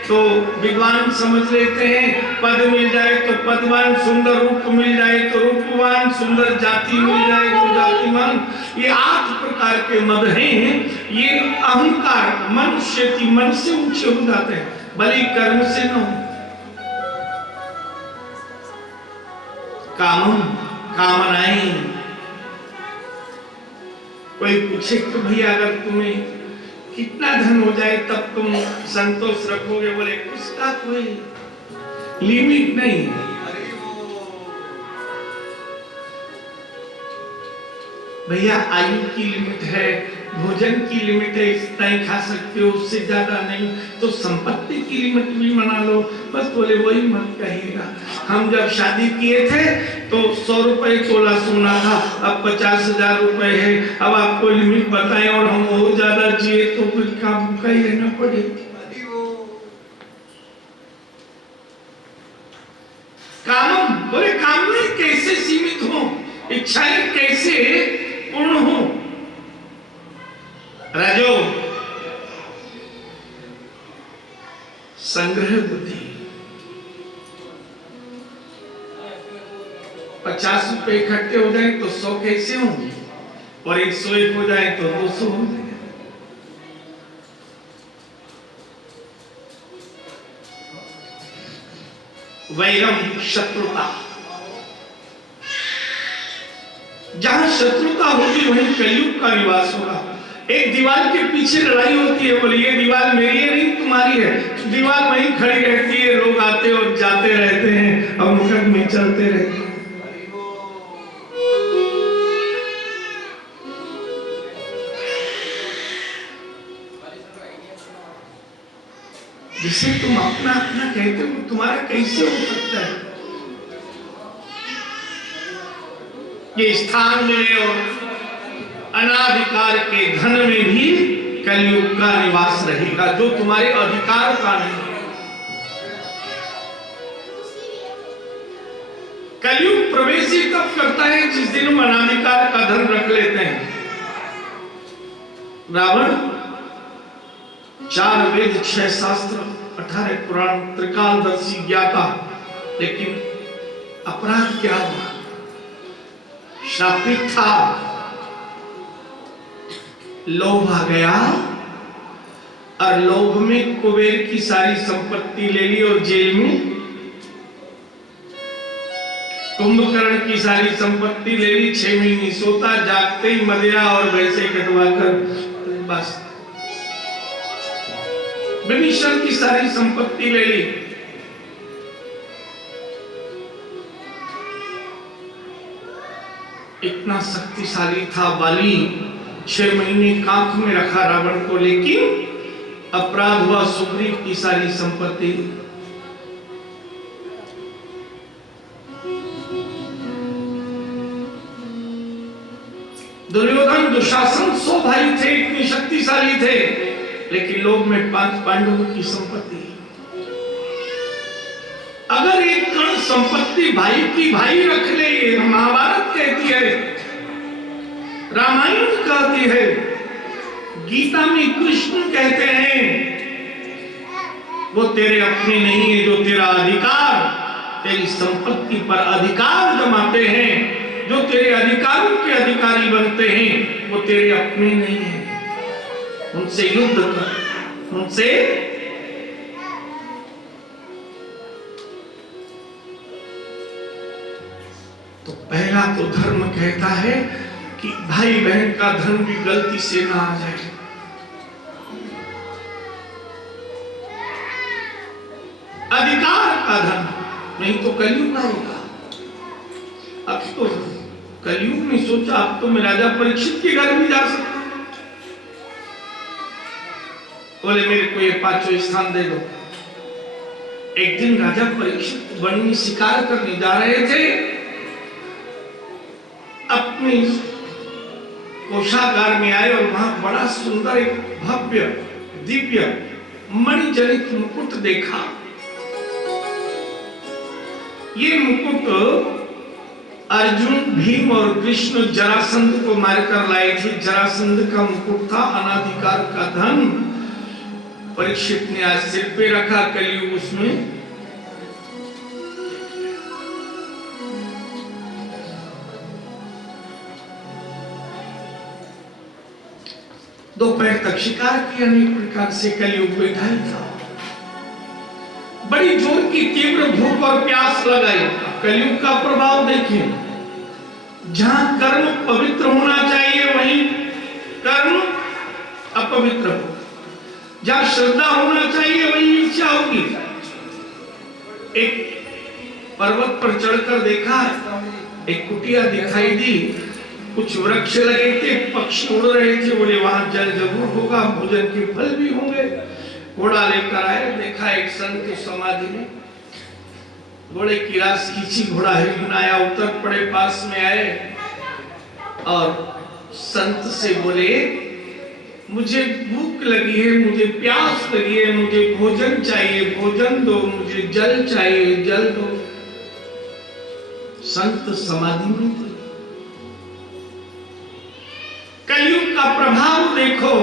तो विद्वान समझ लेते हैं, पद मिल जाए तो पदवान, सुंदर रूप मिल जाए तो रूपवान, सुंदर जाति मिल जाए तो जातिवान। ये 8 प्रकार के मद हैं। ये अहंकार मनुष्य की मन से ऊंचे हो जाते हैं, भले कर्म से न हो। कामम, कामनाएं। कोई पूछे तो भैया अगर तुम्हें कितना धन हो जाए तब तुम संतोष रखोगे? बोले उसका कोई लिमिट नहीं। भैया आयु की लिमिट है, भोजन की लिमिट है, इतना ही खा सकते हो, उससे ज्यादा नहीं। तो संपत्ति की लिमिट भी बना लो। बस बोले वही मत कहिएगा। हम जब शादी किए थे तो 100 रुपए तोला सोना था, अब 50,000 रुपए है। अब आपको लिमिट बताएं और हम बहुत ज्यादा जिए तो फिर काम का ही रहना पड़े। काम बोले कामनाएं कैसे सीमित हो, इच्छाएं कैसे पूर्ण हो? राजो संग्रह बुद्धि। 50 रुपए इकट्ठे हो जाए तो 100 कैसे होंगे, और 101 हो जाए तो 200 हो जाए। वैरम शत्रुता, जहां शत्रुता होगी वहीं कलयुग का निवास होगा। एक दीवार के पीछे लड़ाई होती है, बोले ये दीवार मेरी है नहीं तुम्हारी है, दीवार वहीं खड़ी रहती है, लोग आते और जाते रहते हैं और मुकदमे चलते रहते हैं। जिसे तुम अपना अपना कहते हो तुम्हारा कैसे हो सकता है? ये स्थान में और अनाधिकार के धन में भी कलयुग का निवास रहेगा, जो तुम्हारे अधिकार का नहीं। कलयुग प्रवेश ही तब करता है जिस दिन हम अनाधिकार का धन रख लेते हैं। रावण 4 वेद 6 शास्त्र 18 पुराण त्रिकालदर्शी ज्ञाता, लेकिन अपराध क्या हुआ? श्रापित था, लोभ आ गया और लोभ में कुबेर की सारी संपत्ति ले ली और जेल में कुंभकर्ण की सारी संपत्ति ले ली, 6 महीने सोता, जागते ही मदिरा और वैसे कटवाकर बस। विभीषण की सारी संपत्ति ले ली। इतना शक्तिशाली था बाली, 6 महीने कांख में रखा रावण को, लेकिन अपराध हुआ सुग्रीव की सारी संपत्ति। दुर्योधन दुशासन 100 भाई थे, इतने शक्तिशाली थे, लेकिन लोग में 5 पांडवों की संपत्ति। अगर एक कण संपत्ति भाई की भाई रख ले, ये महाभारत कहती है, रामायण कहती है, गीता में कृष्ण कहते हैं, वो तेरे अपने नहीं है। जो तेरा अधिकार, तेरी संपत्ति पर अधिकार जमाते हैं, जो तेरे अधिकारों के अधिकारी बनते हैं, वो तेरे अपने नहीं है। उनसे युद्ध कर, उनसे तो पहला तो धर्म कहता है कि भाई बहन का धन भी गलती से ना आ जाए। अधिकार का धन, नहीं तो कलयुग आएगा। अब तो कलयुग में सोचा, अब तो मैं राजा परीक्षित के घर भी जा सकता हूं। बोले मेरे को ये 5वां स्थान दे दो। एक दिन राजा परीक्षित वन में शिकार करने जा रहे थे, अपने कोषागार में आए और वहां बड़ा सुंदर एक भव्य दिव्य मणिजनित मुकुट देखा। ये मुकुट अर्जुन, भीम और कृष्ण जरासंध को मारकर लाए थे। जरासंध का मुकुट था, अनाधिकार का धन। परीक्षित ने आज सिर पे रखा, कलयुग उसमें दोपहर तक शिकार किया, अनेक प्रकार से कलयुग बैठा ही था। बड़ी जोर की तीव्र भूख और प्यास लगाई। कलयुग का प्रभाव देखें, जहां कर्म पवित्र होना चाहिए वहीं कर्म अपवित्र हो, जहां श्रद्धा होना चाहिए वहीं ईर्ष्या होगी। एक पर्वत पर चढ़कर देखा, एक कुटिया दिखाई दी, कुछ वृक्ष लगे थे, पक्षी उड़ रहे थे। बोले वहां जल जरूर होगा, भोजन के फल भी होंगे। घोड़ा लेकर आए, देखा एक संत समाधि में, घोड़े की रास खींची, घोड़ा हिलनाया, उतर पड़े, पास में आए और संत से बोले मुझे भूख लगी है, मुझे प्यास लगी है, मुझे भोजन चाहिए, भोजन दो, मुझे जल चाहिए, जल दो। संत समाधि में थे। कलयुग का प्रभाव देखो,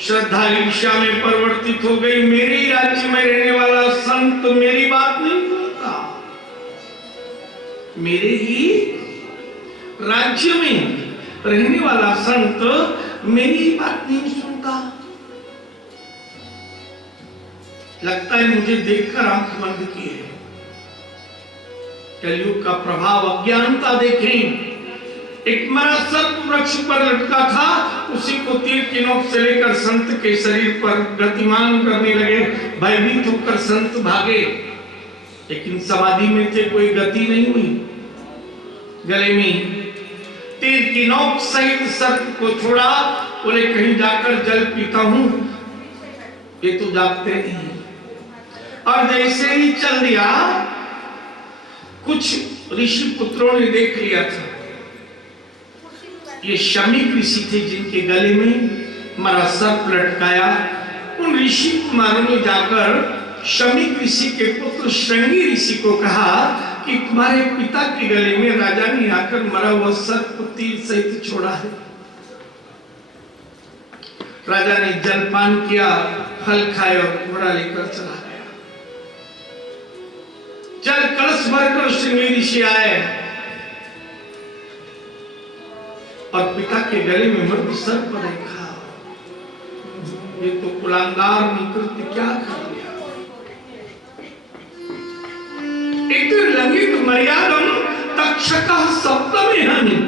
श्रद्धा ईर्ष्या में परिवर्तित हो गई। मेरे ही राज्य में रहने वाला संत मेरी बात नहीं सुनता, मेरे ही राज्य में रहने वाला संत मेरी ही बात नहीं सुनता। लगता है मुझे देखकर आंख बंद की है। कलयुग का प्रभाव, अज्ञानता देखें। एक मरा सर्प वृक्ष पर लटका था, उसी को तीर की नोक से लेकर संत के शरीर पर गतिमान करने लगे। भयभीत होकर संत भागे, लेकिन समाधि में थे, कोई गति नहीं हुई। गले में तीर की नोक सहित सर्प को छोड़ा, बोले कहीं जाकर जल पीता हूं, ये तो जागते नहीं। और जैसे ही चल दिया, कुछ ऋषि पुत्रों ने देख लिया था। ये शमीक ऋषि थे जिनके गले में मरा सर्प लटकाया। उन ऋषि कुमारों ने जाकर शमीक ऋषि के पुत्र श्रृंगी ऋषि को कहा कि तुम्हारे पिता के गले में राजा ने आकर मरा हुआ सर्प तीर सहित छोड़ा है। राजा ने जलपान किया, फल खाए और घोड़ा लेकर चला गया। जल कलश भरकर श्रृंगी ऋषि आए और पिता के गले में मृत सर्प देखा। ये तो कुलांगार निकृत्य क्या कर दिया। इति लंघित मर्यादम तक्षकः सप्तमे हनि।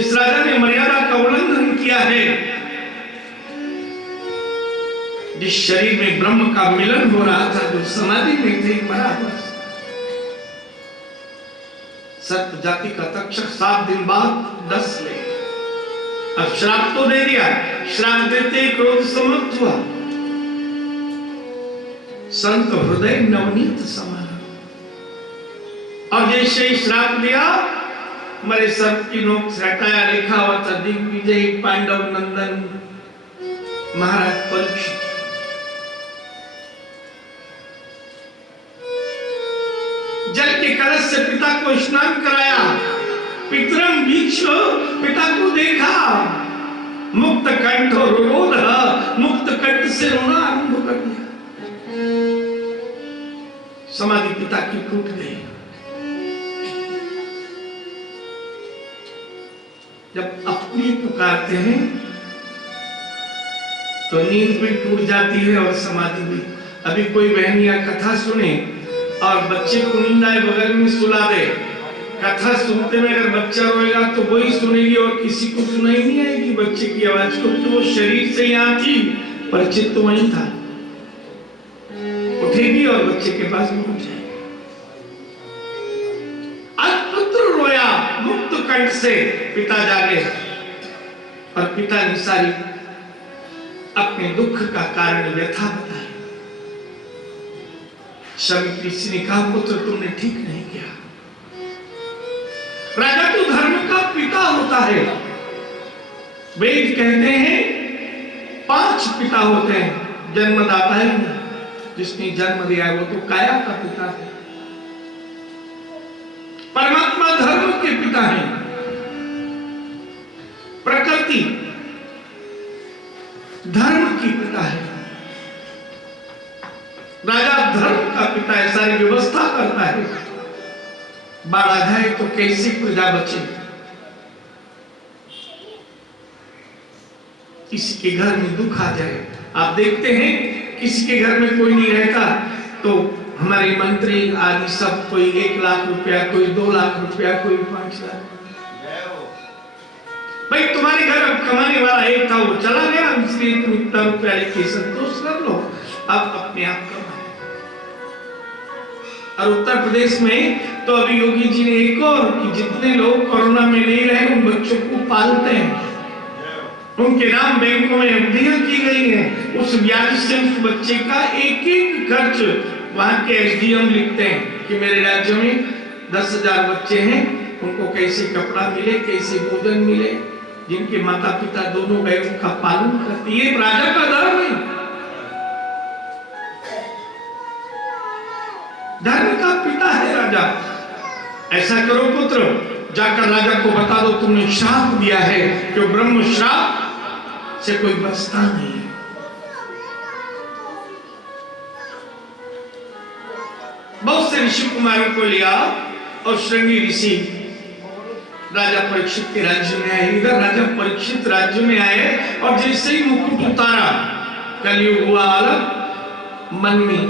इस राजा ने मर्यादा का उल्लंघन किया है। जिस शरीर में ब्रह्म का मिलन हो रहा था, जो समाधि में थे, बराबर सर्प जाति का तक्षक 7 दिन बाद 10 ले। अब श्राप तो दे दिया, श्राप देते क्रोध समाप्त हुआ। संत हृदय नवनीत समान। और जैसे ही श्राप दिया, हमारे सर्प की नोक से हटाया, लिखा हुआ था दिग्विजयी पांडव नंदन महाराज परीक्षित। जल के कलश से पिता को स्नान कराया। पितरम वीक्षो, पिता को देखा। मुक्त कंठ रोध, मुक्त कंठ से रोना आरंभ कर दिया। समाधि पिता की टूट गई। जब अपनी पुकारते हैं तो नींद भी टूट जाती है और समाधि भी। अभी कोई बहन या कथा सुने और बच्चे को नींद आए, बगल में सुला दे। कथा सुनते में अगर बच्चा रोएगा तो वही सुनेगी और किसी को सुनाई नहीं आएगी बच्चे की आवाज, क्योंकि वो शरीर से यहाँ थी पर चित्त वहीं था। उठेगी और बच्चे के पास पहुंच जाएगी। आज पुत्र रोया मुक्त कंठ से, पिता जागे और पिता ने सारी अपने दुख का कारण व्यथा बताई। शमी ऋषि ने कहा, पुत्र तुमने ठीक नहीं किया। राजा तो धर्म का पिता होता है। वेद कहते हैं 5 पिता होते हैं। जन्मदाता है, जिसने जन्म दिया है वो तो काया का पिता है। परमात्मा धर्म के पिता हैं। प्रकृति धर्म की पिता है। राजा धर्म का पिता है, सारी व्यवस्था करता है। बाढ़ आ जाए तो कैसे प्रजा बचे। किसी के घर में दुख आ जाए, आप देखते हैं किसी के घर में कोई नहीं रहता तो हमारे मंत्री आदि सब, कोई 1 लाख रुपया, कोई 2 लाख रुपया, कोई 5 लाख। भाई तुम्हारे घर अब कमाने वाला एक था, वो चला गया, इसलिए तुम इतना रुपया लेके संतोष कर लो, अब अपने आप कमाए। और उत्तर प्रदेश में तो अभी योगी जी ने एक और कि जितने लोग कोरोना में नहीं रहे उन बच्चों को पालते हैं, उनके नाम बैंकों में एफडीआर की गई है। उस ब्याज से उस बच्चे का एक खर्च वहां के एसडीएम लिखते हैं कि मेरे राज्य में 10,000 बच्चे हैं, उनको कैसे कपड़ा मिले, कैसे भोजन मिले, जिनके माता पिता दोनों गैरों का पालन करते। ये राजा का धर्म है, धर्म का पिता है राजा। ऐसा करो पुत्र, जाकर राजा को बता दो तुमने श्राप दिया है, कि ब्रह्म श्राप से कोई बचता नहीं है। बहुत से ऋषि कुमारों को लिया और श्रृंगी ऋषि राजा परीक्षित के राज्य में आए। इधर राजा परीक्षित राज्य में आए और जैसे ही मुकुट उतारा, कलयुग हुआ अलग, मन में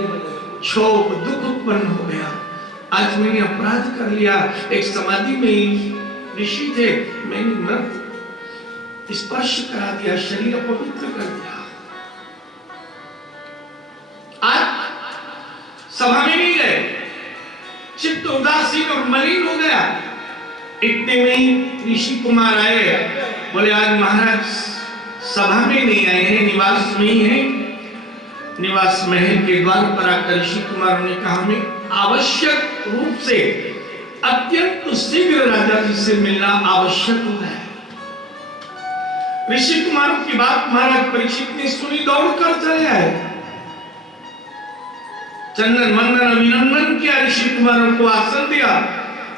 क्षोभ दुख उत्पन्न हो गया। आज मैंने अपराध कर लिया। एक समाधि में ऋषि थे, मैंने नर्क स्पर्श करा दिया, शरीर अपवित्र कर दिया। आज सभा में नहीं गए, चित्त उदासीन और मलिन हो गया। इतने में ही ऋषि कुमार आए, बोले आज महाराज सभा में नहीं आए हैं, निवास में ही हैं। निवास महल के द्वार पर आकर ऋषि कुमार ने कहा, हमें आवश्यक रूप से अत्यंत शीघ्र राजा जी से मिलना आवश्यक होता है। ऋषि कुमारों की बात महाराज परीक्षित ने सुनी, दौड़कर चले आए। चंदन वंदन अभिनंदन किया, ऋषि कुमारों को आसन दिया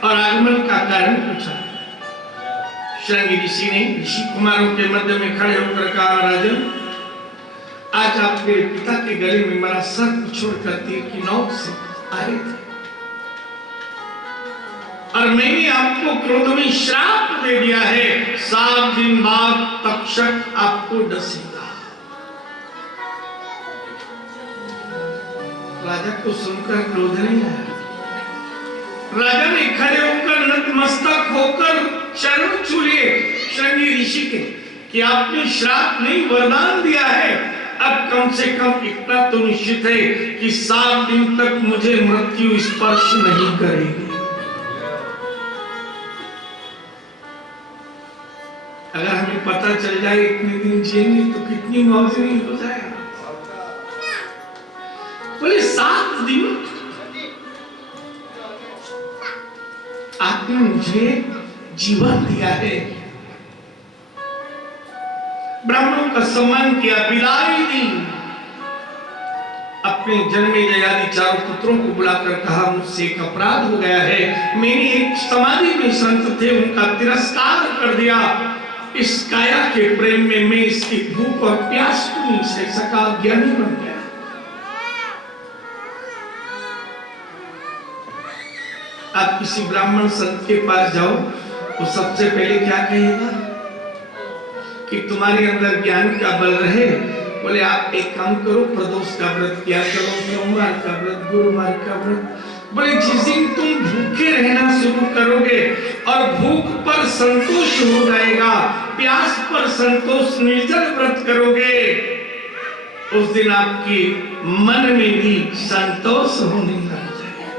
और आगमन का कारण पूछा। श्रृंगी ऋषि ने ऋषि कुमारों के मध्य में खड़े होकर कहा, राजन आज आप मेरे पिता के गले में मेरा सर छोड़कर तीर की नोक से आए थे और मैंने आपको क्रोध में श्राप दे दिया है, 7 दिन बाद तक्षक आपको डसेगा। राजा को सुनकर क्रोध नहीं आया, राजा ने खड़े होकर नतमस्तक होकर चरण छू लिए श्रृंगी ऋषि के कि आपने श्राप नहीं वरदान दिया है, अब कम से कम इतना तो निश्चित है कि 7 दिन तक मुझे मृत्यु स्पर्श नहीं करेगी। अगर हमें पता चल जाए इतने दिन जिएंगे तो कितनी मौज नहीं हो जाएगा। बोले 7 दिन आपने मुझे जीवन दिया है, ब्राह्मणों का सम्मान किया, विदाई दी, अपने जन्मेजय आदि 4 पुत्रों को बुलाकर कहा मुझसे एक अपराध हो गया है, मैंने एक समाधि में संत थे उनका तिरस्कार कर दिया, इस काया के प्रेम में मैं इसकी भूख और प्यास को नहीं सह सका, ज्ञानी बन गया। आप किसी ब्राह्मण संत के पास जाओ तो सबसे पहले क्या कहेगा कि तुम्हारे अंदर ज्ञान का बल रहे। बोले आप एक काम करो, प्रदोष का व्रत किया करो, सोमवार का व्रत, गुरुवार का व्रत। बोले जिस दिन तुम भूखे रहना शुरू करोगे और भूख पर संतोष हो जाएगा, प्यास पर संतोष, निर्जल व्रत करोगे, उस दिन आपकी मन में भी संतोष होने लग जाएगा।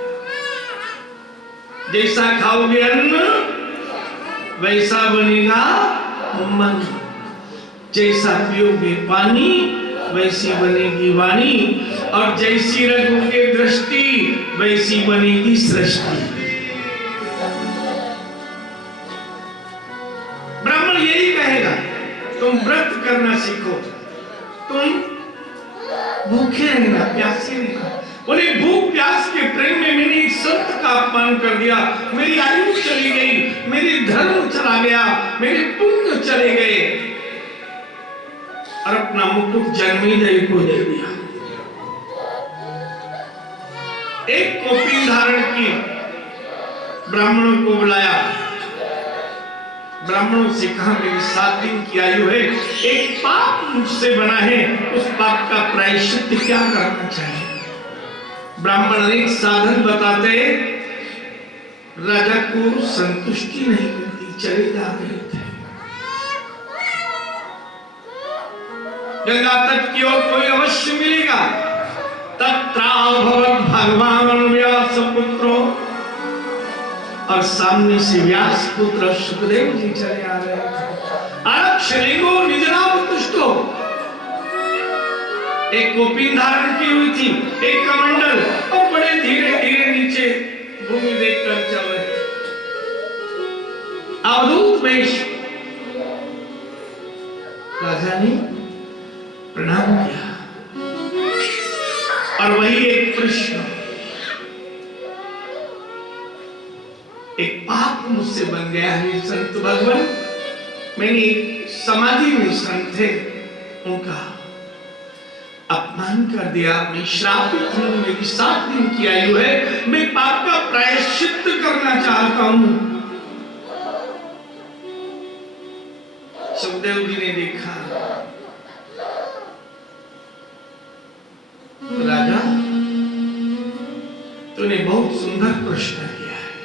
जैसा खाओगे अन्न वैसा बनेगा मन, जैसा पियोगे पानी वैसी बनेगी वाणी, और जैसी रखोगे दृष्टि वैसी बनेगी सृष्टि। ब्राह्मण यही कहेगा तुम व्रत करना सीखो, तुम भूखे रहना, प्यासे रहना। बोले भूख प्यास के प्रेम में मैंने एक संत का अपमान कर दिया, मेरी आयु चली गई, मेरी धर्म चला गया, मेरे पुण्य चले गए, और अपना मुकुट जन्मेजय को दे दिया। एक कॉपी धारण की, ब्राह्मणों को बुलाया, ब्राह्मणों से कहा मेरी 7 दिन की आयु है, एक पाप मुझसे बना है, उस पाप का प्रायश्चित क्या करना चाहिए। ब्राह्मण अनेक साधन बताते, राजा को संतुष्टि नहीं मिलती, चले जा रहे थे। गंगा तट की ओर कोई अवश्य मिलेगा, तत्राभवत् भगवान व्यास पुत्रो, और सामने से व्यास पुत्र सुखदेव जी चले आ रहे थे। आरक्षलिंगो निजनाम तुष्टो, एक कोपी धारण की हुई थी, एक कमंडल, और बड़े धीरे धीरे नीचे भूमि देखकर चल रहे। अवधूत वेश, राजा ने प्रणाम किया, और वही एक प्रश्न, एक पाप मुझसे बन गया है संत भगवान, मैंने एक समाधि में संत थे उनका अपमान कर दिया, मैं श्रापित हूं, मेरी 7 दिन की आयु है, मैं पाप का प्रायश्चित करना चाहता हूं। सुखदेव जी ने देखा, राजा तूने बहुत सुंदर प्रश्न किया है,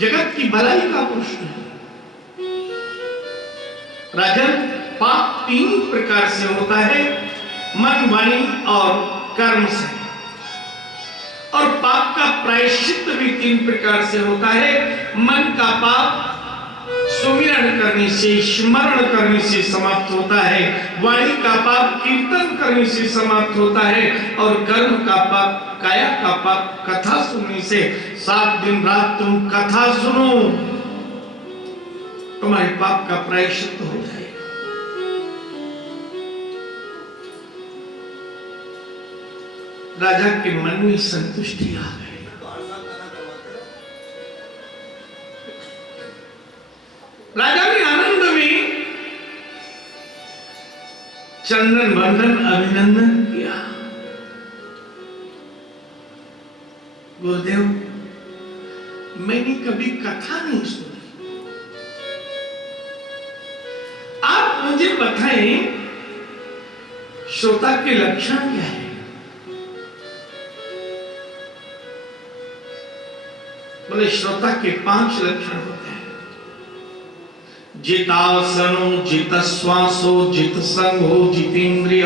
जगत की भलाई का प्रश्न है। राजन, पाप 3 प्रकार से होता है, मन, वाणी और कर्म से, और पाप का प्रायश्चित भी 3 प्रकार से होता है। मन का पाप सुमिरन करने से, स्मरण करने से समाप्त होता है, वाणी का पाप कीर्तन करने से समाप्त होता है, और कर्म का पाप, काया का पाप कथा सुनने से। 7 दिन रात तुम कथा सुनो, तुम्हारे पाप का प्रायश्चित हो जाएगा। राजा के मन में संतुष्टि आ गई। राजा ने आनंद में चंदन वंदन अभिनंदन किया। गुरुदेव, मैंने कभी कथा नहीं सुनी, आप मुझे बताएं श्रोता के लक्षण क्या है। बोले श्रोता के 5 लक्षण होते हैं। जितासनो, जित श्वासो, जित संगो, जितेंद्रिय।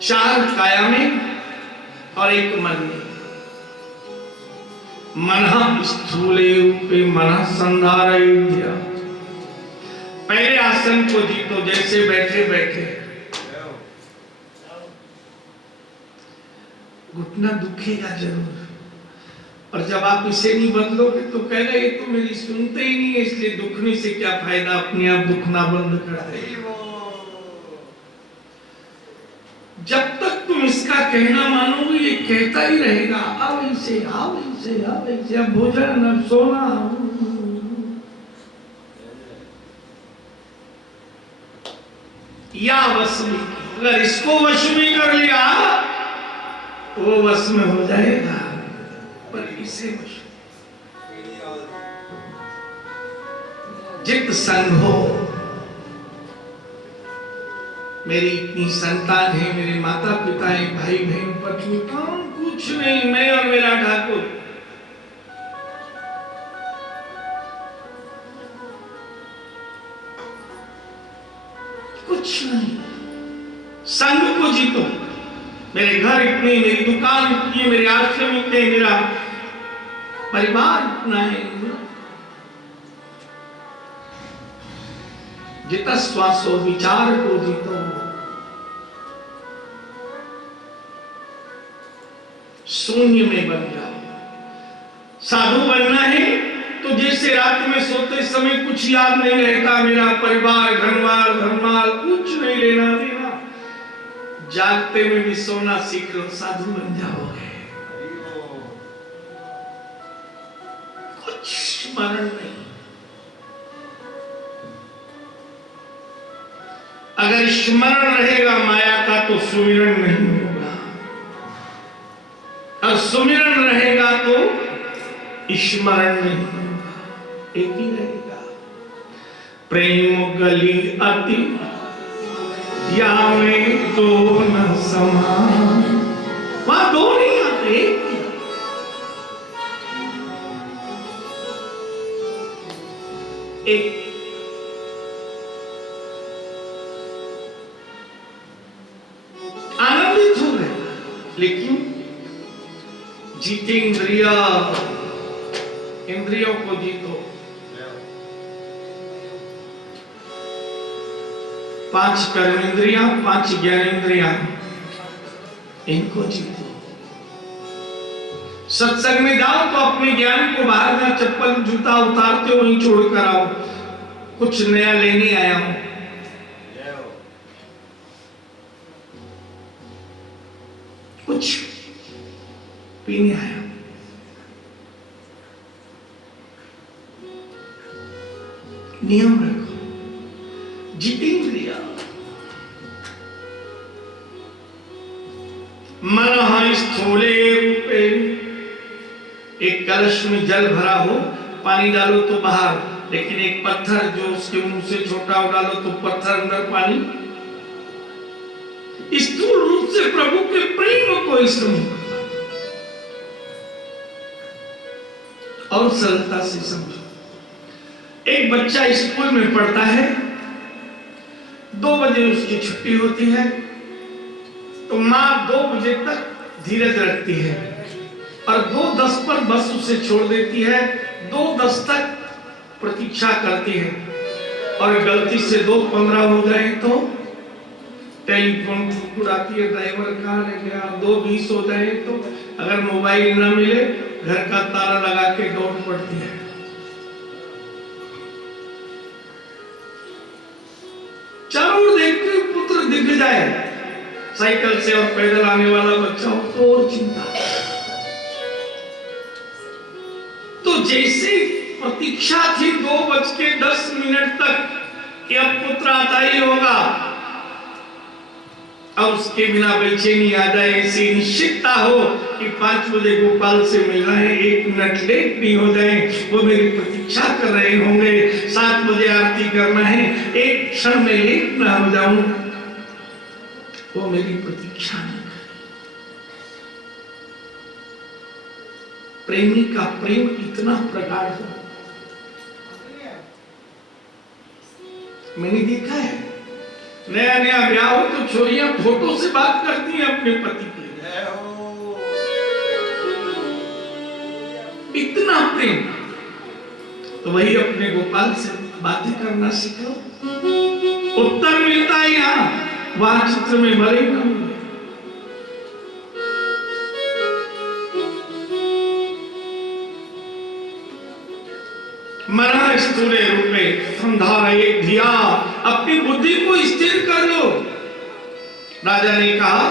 चार काया में और एक मन में। मन स्थूले रूपे मन संधारय। पहले आसन को जीतो, जैसे बैठे बैठे घुटना दुखेगा जरूर, और जब आप इसे नहीं बदलोगे तो कहेगा ये तो मेरी सुनते ही नहीं है, इसलिए दुखने से क्या फायदा, अपने आप दुखना बंद कर दे। जब तक तुम इसका कहना मानोगे ये कहता ही रहेगा, अब इसे अब इसे अब इसे, अब भोजन अब सोना। या वश में, अगर इसको वश में कर लिया वो वश में हो जाएगा, पर इसे वश। जित संग हो, मेरी इतनी संतान है, मेरे माता पिता है, भाई बहन पत्नी, कौन कुछ नहीं, मैं और मेरा ठाकुर। कुछ नहीं, संग को जीतो। मेरे घर इतने, मेरी दुकान इतनी है, मेरे आश्रम इतने, मेरा परिवार इतना है। जितना श्वासो, विचार को जीतो। शून्य में बन जाओ। साधु बनना है तो जैसे रात में सोते समय कुछ याद नहीं रहता, मेरा परिवार, घरवार, घरमाल, कुछ नहीं लेना देना, जागते में भी सोना सीख लो, साधु बन जाओगे। कुछ स्मरण नहीं। अगर स्मरण रहेगा माया का तो सुमिरन नहीं होगा, और सुमिरन रहेगा तो स्मरण नहीं होगा, एक ही रहेगा। प्रेम गली अति या में दो न समान, वहां दो नहीं आते, एक। आनंदित हो गए, लेकिन जितेंद्रिय, इंद्रियों को जीतो। 5 कर्मेंद्रियां, 5 ज्ञानेंद्रियां, इनको जीतो। सत्संग में जाओ तो अपने ज्ञान को बाहर ना, चप्पल जूता उतारते हो वहीं छोड़ कर आओ, कुछ नया लेने आया हूं। कुछ पीने आया। नियम रखो, जितेंद्रिय। मन स्थूले रूपे, एक कलश में जल भरा हो, पानी डालो तो बाहर, लेकिन एक पत्थर जो उसके मुंह से छोटा हो डालो तो पत्थर अंदर, पानी। स्थूल रूप से प्रभु के प्रेम को समझो और सरलता से समझो। एक बच्चा स्कूल में पढ़ता है, 2 बजे उसकी छुट्टी होती है, तो माँ 2 बजे तक धीरज रखती है और 2:10 पर बस उसे छोड़ देती है। 2:10 तक प्रतीक्षा करती है, और गलती से 2:15 हो जाए तो टेलीफोन उड़ाती है, ड्राइवर कहाँ रह गया। 2:20 हो जाए तो अगर मोबाइल न मिले घर का ताला लगा के दौड़ पड़ती है। चारों देखते पुत्र दिख जाए, साइकिल से और पैदल आने वाला बच्चा हो तो और चिंता। तो जैसे प्रतीक्षा थी 2:10 तक कि अब पुत्र आता ही होगा, अब उसके बिना बेचैनी आ जाए, ऐसी निश्चितता हो कि 5 बजे गोपाल से मिलना है, 1 मिनट लेट नहीं हो जाए, वो मेरी प्रतीक्षा कर रहे होंगे। 7 बजे आरती करना है, 1 क्षण में लेट ना हो जाऊं, वो मेरी प्रतीक्षा न करे। प्रेमी का प्रेम इतना प्रगाढ़ हो। मैंने देखा है, नया नया ब्याह हो तो छोरियां फोटो से बात करती हैं अपने पति के, इतना प्रेम। तो वही अपने गोपाल से बातें करना सीखो। उत्तर मिलता है यहाँ, वहां चित्र में मरे न मिले। मना स्थूले रूपे संधारये धिया, अपनी बुद्धि को स्थिर कर लो। राजा ने कहा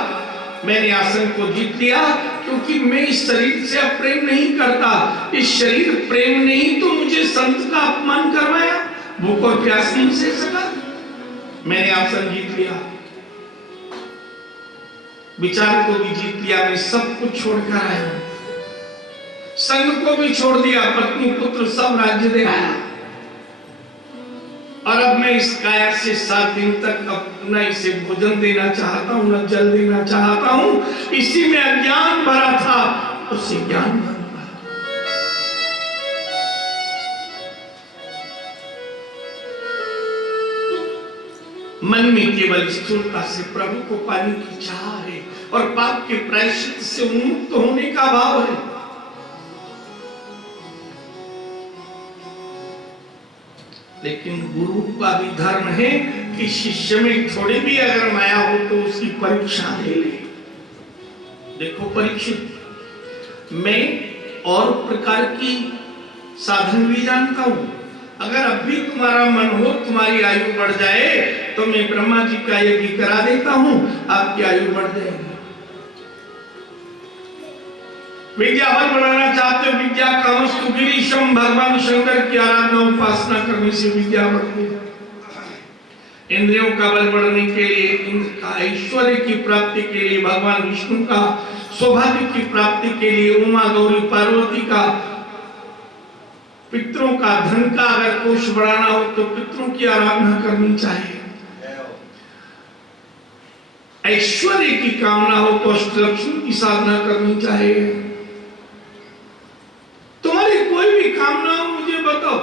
मैंने आसन को जीत लिया क्योंकि मैं इस शरीर से प्रेम नहीं करता। इस शरीर प्रेम नहीं तो मुझे संत का अपमान करवाया, भूख और प्यास नहीं सह सका। मैंने आसन जीत लिया, विचार को भी जीत लिया, मैं सब कुछ छोड़कर आया, संग को भी छोड़ दिया, पत्नी पुत्र सब राज्य दे आया। और अब मैं इस काया से 7 दिन तक अपना इसे भोजन देना चाहता हूं, न जल देना चाहता हूं। इसी में अज्ञान भरा था, उसे ज्ञान भरा। मन में केवल स्थूलता से प्रभु को पाने की चाह है और पाप के प्रायश्चित से उन्मुक्त होने का भाव है। लेकिन गुरु का भी धर्म है कि शिष्य में थोड़ी भी अगर माया हो तो उसकी परीक्षा ले ले। देखो परीक्षित, मैं और प्रकार की साधन भी जानता हूं। अगर अभी तुम्हारा मन हो, तुम्हारी आयु बढ़ जाए तो मैं ब्रह्मा जी का यज्ञ करा देता हूं, आपकी आयु बढ़ जाएगी। विद्या बल बढ़ाना चाहते हो, विद्या कामस्तु गिरीशम, भगवान शंकर की आराधना उपासना करने से विद्या बढ़ती है। इंद्रियों का बल बढ़ने के लिए, इंद्र का ऐश्वर्य की प्राप्ति के लिए, भगवान विष्णु का सौभाग्य की प्राप्ति के लिए, उमा गौरी पार्वती का, पितरों का धन का अगर कोष बढ़ाना हो तो पितरों की आराधना करनी चाहिए। ऐश्वर्य की कामना हो तो अष्टलक्ष्मी की साधना करनी चाहिए। तुम्हारी कोई भी कामना हो मुझे बताओ।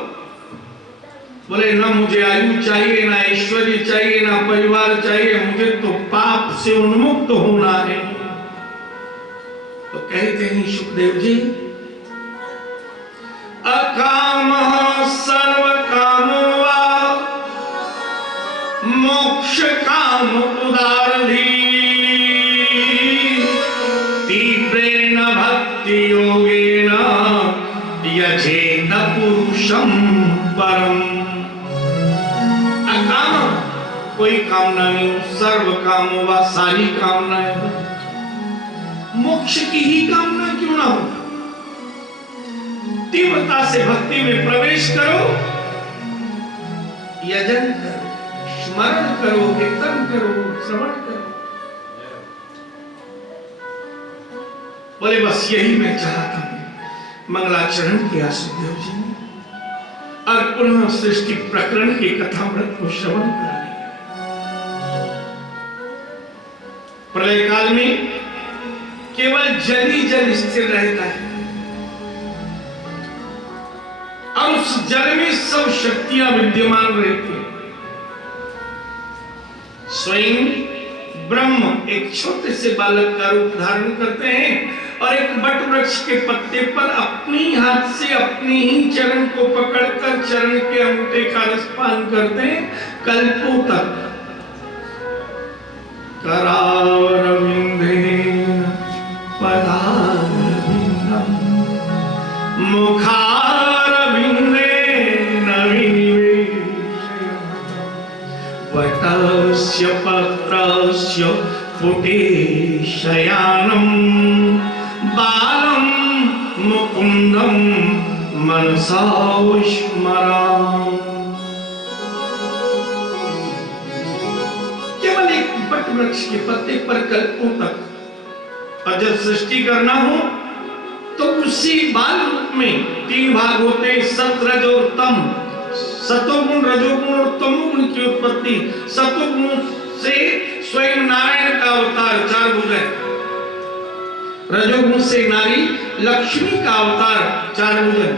बोले ना मुझे आयु चाहिए, ना ऐश्वर्य चाहिए, ना परिवार चाहिए, मुझे तो पाप से उन्मुक्त होना है। तो कहते हैं सुखदेव जी, अकाम सर्व कामो वा मोक्ष काम उदारधी, तीव्रेण भक्ति योगेन यजेत पुरुषं परम। अकाम कोई कामना नहीं, सर्व कामो वा सारी कामनाएं हो। मोक्ष की ही कामना क्यों ना हो, तीव्रता से भक्ति में प्रवेश करो, यजन करो, स्मरण करो, कीर्तन करो, श्रवण करो। बोले बस यही मैं चाहता हूं। मंगलाचरण किया सुखदेव जी ने और पुनः सृष्टि प्रकरण के कथामृत को श्रवण कराने। प्रलय काल में केवल जल ही जल स्थिर रहता है और उस जल में सब शक्तियां विद्यमान रहती हैं। स्वयं ब्रह्म एक छोटे से बालक का रूप धारण करते हैं और एक बट वृक्ष के पत्ते पर अपनी हाथ से अपनी ही चरण को पकड़कर चरण के अंगूठे का रसपान करते हैं कल्पों तक। करारविंदेन पदारविंदम मुखारविंदेन विनिवेशयन् वटस्य पत्रस्य पुटे शयानं बालं मुकुन्दं मनसा स्मरामि। केवल एक बट वृक्ष के पत्ते पर कल्पों तक, और जब सृष्टि करना हो तो उसी बाल रूप में 3 भाग होते हैं, सत रज और तम। सतोगुण, रजोगुण और तमोगुण की उत्पत्ति। सतोगुण से स्वयं नारायण का अवतार 4 भुज है, रजोगुण से नारी लक्ष्मी का अवतार चारभुजन,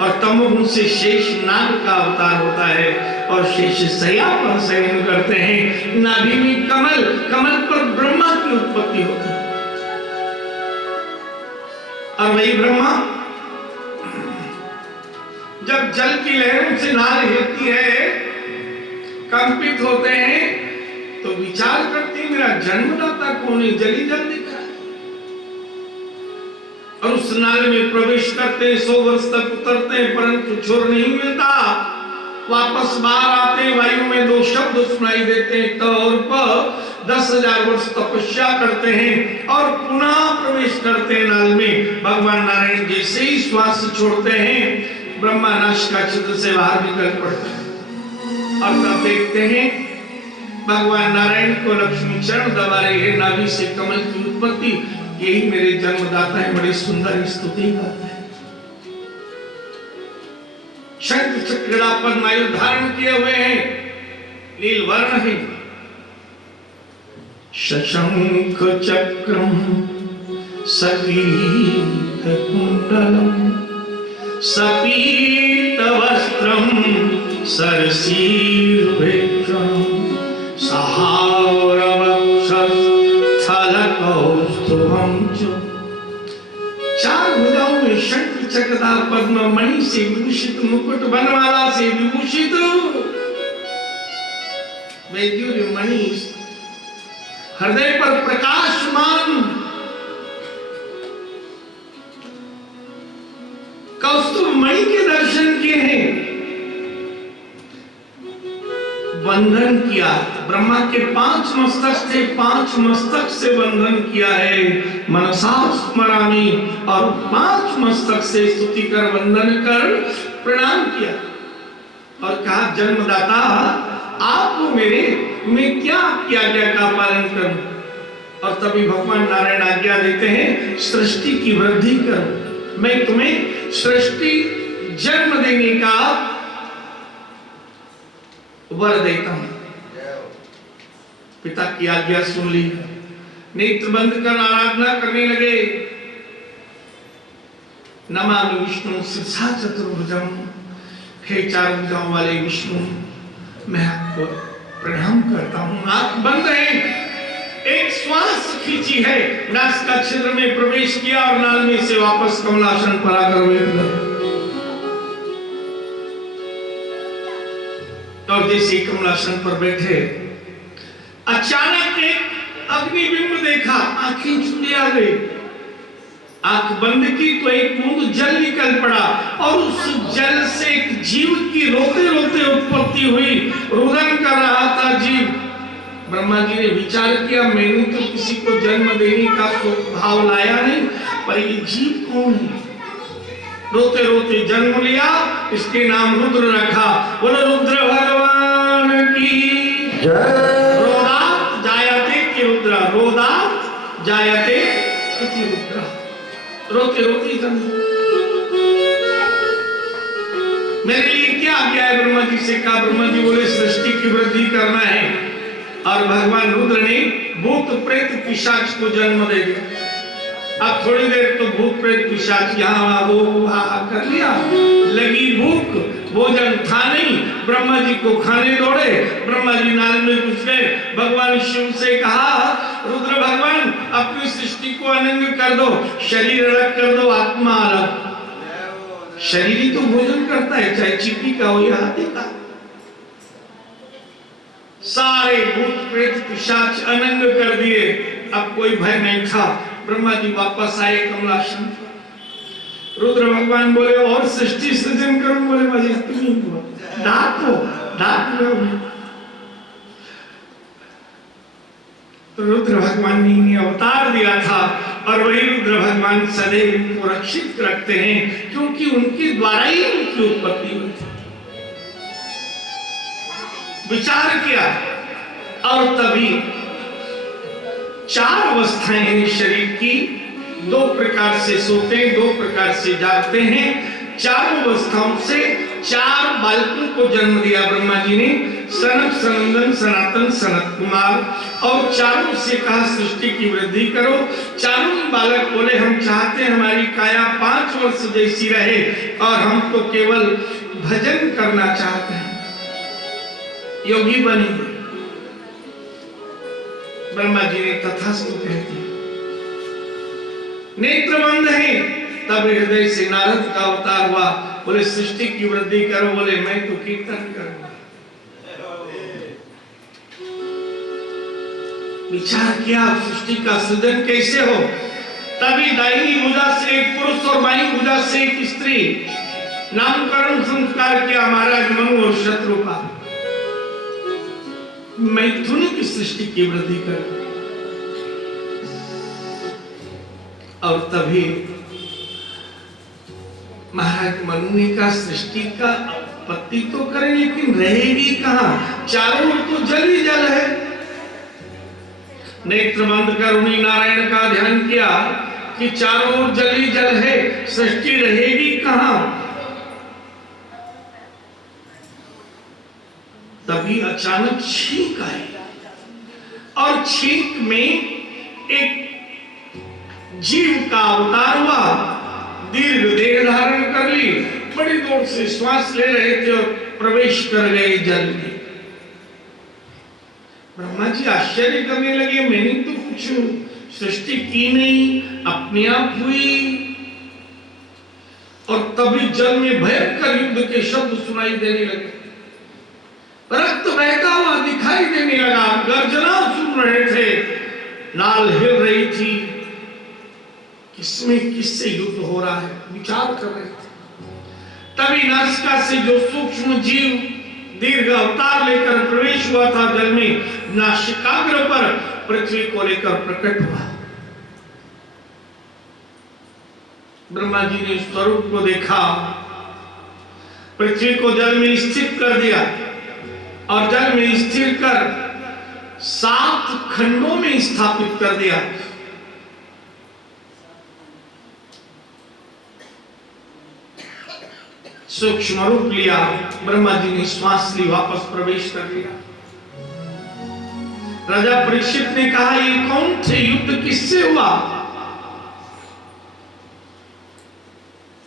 और तमोगुण से शेष नाग का अवतार होता है, और शेष शय्या पर शयन करते हैं। नाभि में कमल, कमल पर ब्रह्मा की उत्पत्ति होती है, और वही ब्रह्मा जब जल की लहरों से नाद हिलती है, कंपित होते हैं, तो विचार करते हैं मेरा जन्मदाता कौन है, जल ही जल दिखा है, और उस नाल में प्रवेश करते हैं, 100 वर्ष तक उतरते हैं, परंतु छोर नहीं मिलता। वापस बाहर आते हैं, वायु में 2 शब्द सुनाई देते हैं, त और प। 10,000 वर्ष तपस्या करते हैं और पुनः प्रवेश करते हैं नाल में। भगवान नारायण जैसे ही श्वास छोड़ते हैं, ब्रह्मा नासिका छिद्र से बाहर निकल पड़ते हैं, और तब देखते हैं भगवान नारायण को लक्ष्मी चरण दबा रही है, नाभि से कमल की उत्पत्ति, यही मेरे जन्मदाता है। बड़ी सुंदर स्तुति करते हैं। शंख चक्र पद्मायु धारण किए हुए हैं, नील वर्ण है। शशंख चक्रम सपीत कुंडलम सपीत वस्त्रम सरसीरुभेक्षणम सहावरवक्षस्थलकौस्तुभम च। 4 भुजाओं में शंख चक्रधार पद्म मणि से विभूषित, मुकुट बनमाला से विभूषित, वैदुर्य मणि हृदय पर प्रकाशमान, कौस्तुभ मणि के दर्शन किए हैं। बंधन किया, ब्रह्मा के 5 मस्तक थे, 5 मस्तक से बंधन किया है। मनसा स्मरामि, और 5 मस्तक से स्तुति कर वंदन कर प्रणाम किया, और कहा जन्मदाता आपको मैं क्या आज्ञा का पालन करूं। और तभी भगवान नारायण आज्ञा देते हैं, सृष्टि की वृद्धि कर, मैं तुम्हें सृष्टि जन्म देने का वर देता हूं। पिता की आज्ञा सुन ली, नेत्र बंद कर आराधना करने लगे। नमामि विष्णु शिरसा चतुर्भुजम, हे 4 भुजाओं वाले विष्णु, मैं आपको प्रणाम करता हूं। आंख बंद है, एक श्वास खींची है, नासिका छिद्र में प्रवेश किया, और नाल में से वापस कमलासन पर आकर बैठ गए। और जैसे कमलासन पर बैठे, अचानक एक अग्निबिंब देखा, आंखें चुंदी आ गई। आंख बंद की तो एक बूंद जल निकल पड़ा, और उस जल से एक जीव की रोते रोते उत्पत्ति हुई। रुदन कर रहा था जीव। ब्रह्मा जी ने विचार किया, मैंने तो किसी को जन्म देने का भाव लाया नहीं, पर ये जीव कौन है। रोते रोते जन्म लिया, इसके नाम रुद्र रखा। बोलो रुद्र भगवान की जय। रोदात जायते कि रुद्र, रोदात जायते कि रुद्र। रोते रोते जन्म। मेरे लिए क्या आज्ञा है, ब्रह्मा जी से कहा। ब्रह्मा जी बोले सृष्टि की वृद्धि करना है, और भगवान रुद्र ने भूत प्रेत पिशाच को जन्म दे दिया। अब थोड़ी देर तो भूत प्रेत पिशाच यहाँ वो कर लिया, लगी भूख, भोजन था नहीं, ब्रह्मा जी को खाने दौड़े। ब्रह्मा जी नाल में घुस गए। भगवान शिव से कहा, रुद्र भगवान अपनी सृष्टि को अनंग कर दो, शरीर अलग कर दो, आत्मा अलग। शरीर ही तो भोजन करता है, चाहे चिट्टी का हो या हाथी का। सारे भूत प्रेत पिशाच अनंग कर दिए, अब कोई भय नहीं था। ब्रह्मा जी वापस आए कमलासन। रुद्र भगवान बोले और सृष्टि सृजन करूं, बोले मुझे तो रुद्र भगवान ने अवतार दिया था, और वही रुद्र भगवान सदैव उनको रक्षित रखते हैं, क्योंकि उनके द्वारा ही उनकी उत्पत्ति हुई थी। विचार किया, और तभी 4 अवस्थाएं हैं शरीर की। 2 प्रकार से सोते हैं, 2 प्रकार से जागते हैं। 4 अवस्थाओं से 4 बालकों को जन्म दिया ब्रह्मा जी ने, सनक, सनंदन, सनातन, सनत कुमार। और चारों से कहा सृष्टि की वृद्धि करो। चारों बालक बोले हम चाहते हैं हमारी काया 5 वर्ष जैसी रहे और हम तो केवल भजन करना चाहते हैं, योगी बनेंगे। ब्रह्मा जी ने तथास्तु कह दिया। नेत्र बंद है, तब हृदय से नारद का अवतार हुआ। बोले सृष्टि की वृद्धि करो। बोले मैं तो कीर्तन करूंगा। विचार किया सृष्टि का सृजन कैसे हो। तभी दाहिनी भुजा से एक पुरुष और बाईं भुजा से एक स्त्री, नामकरण संस्कार किया महाराज मनु और शत्रु का। मैथुन की सृष्टि की वृद्धि कर। और तभी महाराज मनु ने कहा सृष्टि का उत्पत्ति तो करें लेकिन रहेगी कहां, चारों ओर तो जल ही जल है। नेत्र बंद कर उन्हीं नारायण का ध्यान किया कि चारों ओर जल ही जल है, सृष्टि रहेगी कहां। तभी अचानक छींक आई और छींक में एक जीव का अवतार हुआ, दीर्घ देह धारण कर ली, बड़ी दूर से श्वास ले रहे थे और प्रवेश कर गए जल में। ब्रह्मा जी आश्चर्य करने लगे, मैंने तो कुछ सृष्टि की नहीं, अपने आप हुई। और तभी जल में भयंकर युद्ध के शब्द सुनाई देने लगे, रक्त बहता हुआ दिखाई देने लगा, गर्जना सुन रहे थे, नाल हिल रही थी, किसमें किससे युद्ध हो रहा है विचार कर रहे थे। तभी नासिका से जो सूक्ष्म जीव दीर्घ अवतार लेकर प्रवेश हुआ था जल में, नासिकाग्र पर पृथ्वी को लेकर प्रकट हुआ। ब्रह्मा जी ने स्वरूप को देखा, पृथ्वी को जल में स्थित कर दिया और जल में स्थिर कर 7 खंडों में स्थापित कर दिया। सूक्ष्म रूप लिया, ब्रह्मा जी ने श्वास ली, वापस प्रवेश कर लिया। राजा परीक्षित ने कहा ये कौन थे, युद्ध किससे हुआ।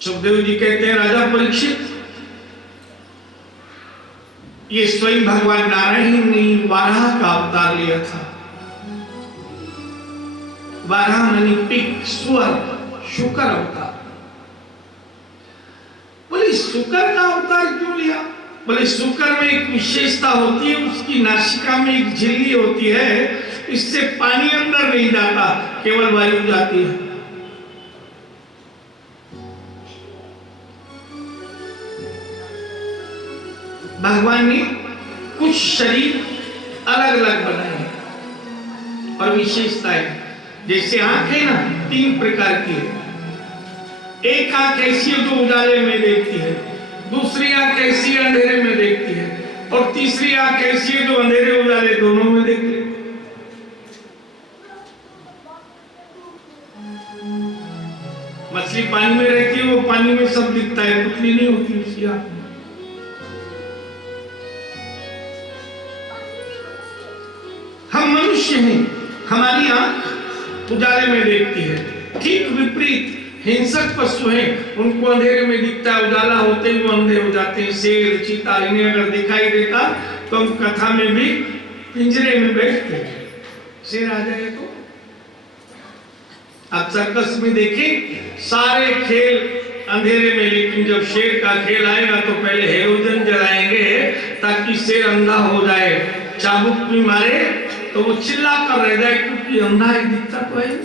सुखदेव जी कहते हैं राजा परीक्षित, ये स्वयं भगवान नारायण ने वाराह का अवतार लिया था। वाराह मानी पिग, सुअर, शुकर अवतार। बोले शुकर का अवतार क्यों लिया। बोले शुकर में एक विशेषता होती है, उसकी नासिका में एक झिल्ली होती है, इससे पानी अंदर नहीं जाता, केवल वायु जाती है। भगवान ने कुछ शरीर अलग अलग बनाए हैं और विशेषताएं, जैसे आंख है ना 3 प्रकार की है। एक आंख ऐसी है जो उजाले में देखती है, दूसरी आंख ऐसी अंधेरे में देखती है, और तीसरी आंख ऐसी है जो अंधेरे उजाले दोनों में देखती है। मछली पानी में रहती है, वो पानी में सब दिखता है, पुतली नहीं होती उसकी आंख में। हम मनुष्य हैं, हमारी आंख उजाले में देखती है। ठीक विपरीत हिंसक पशु हैं, उनको अंधेरे में दिखता है, उजाला होते ही वो अंधे हो जाते हैं। शेर, चीता, इन्हें अगर दिखाई देता तो हम कथा में भी पिंजरे में बैठते हैं। शेर आ जाए तो आप सर्कस में देखें, सारे खेल अंधेरे में, लेकिन जब शेर का खेल आएगा तो पहले हेलोजन जलाएंगे ताकि शेर अंधा हो जाए। चाबुक भी मारे तो वो चिल्ला कर रह जाए क्योंकि अंधा है, दिखता तो है।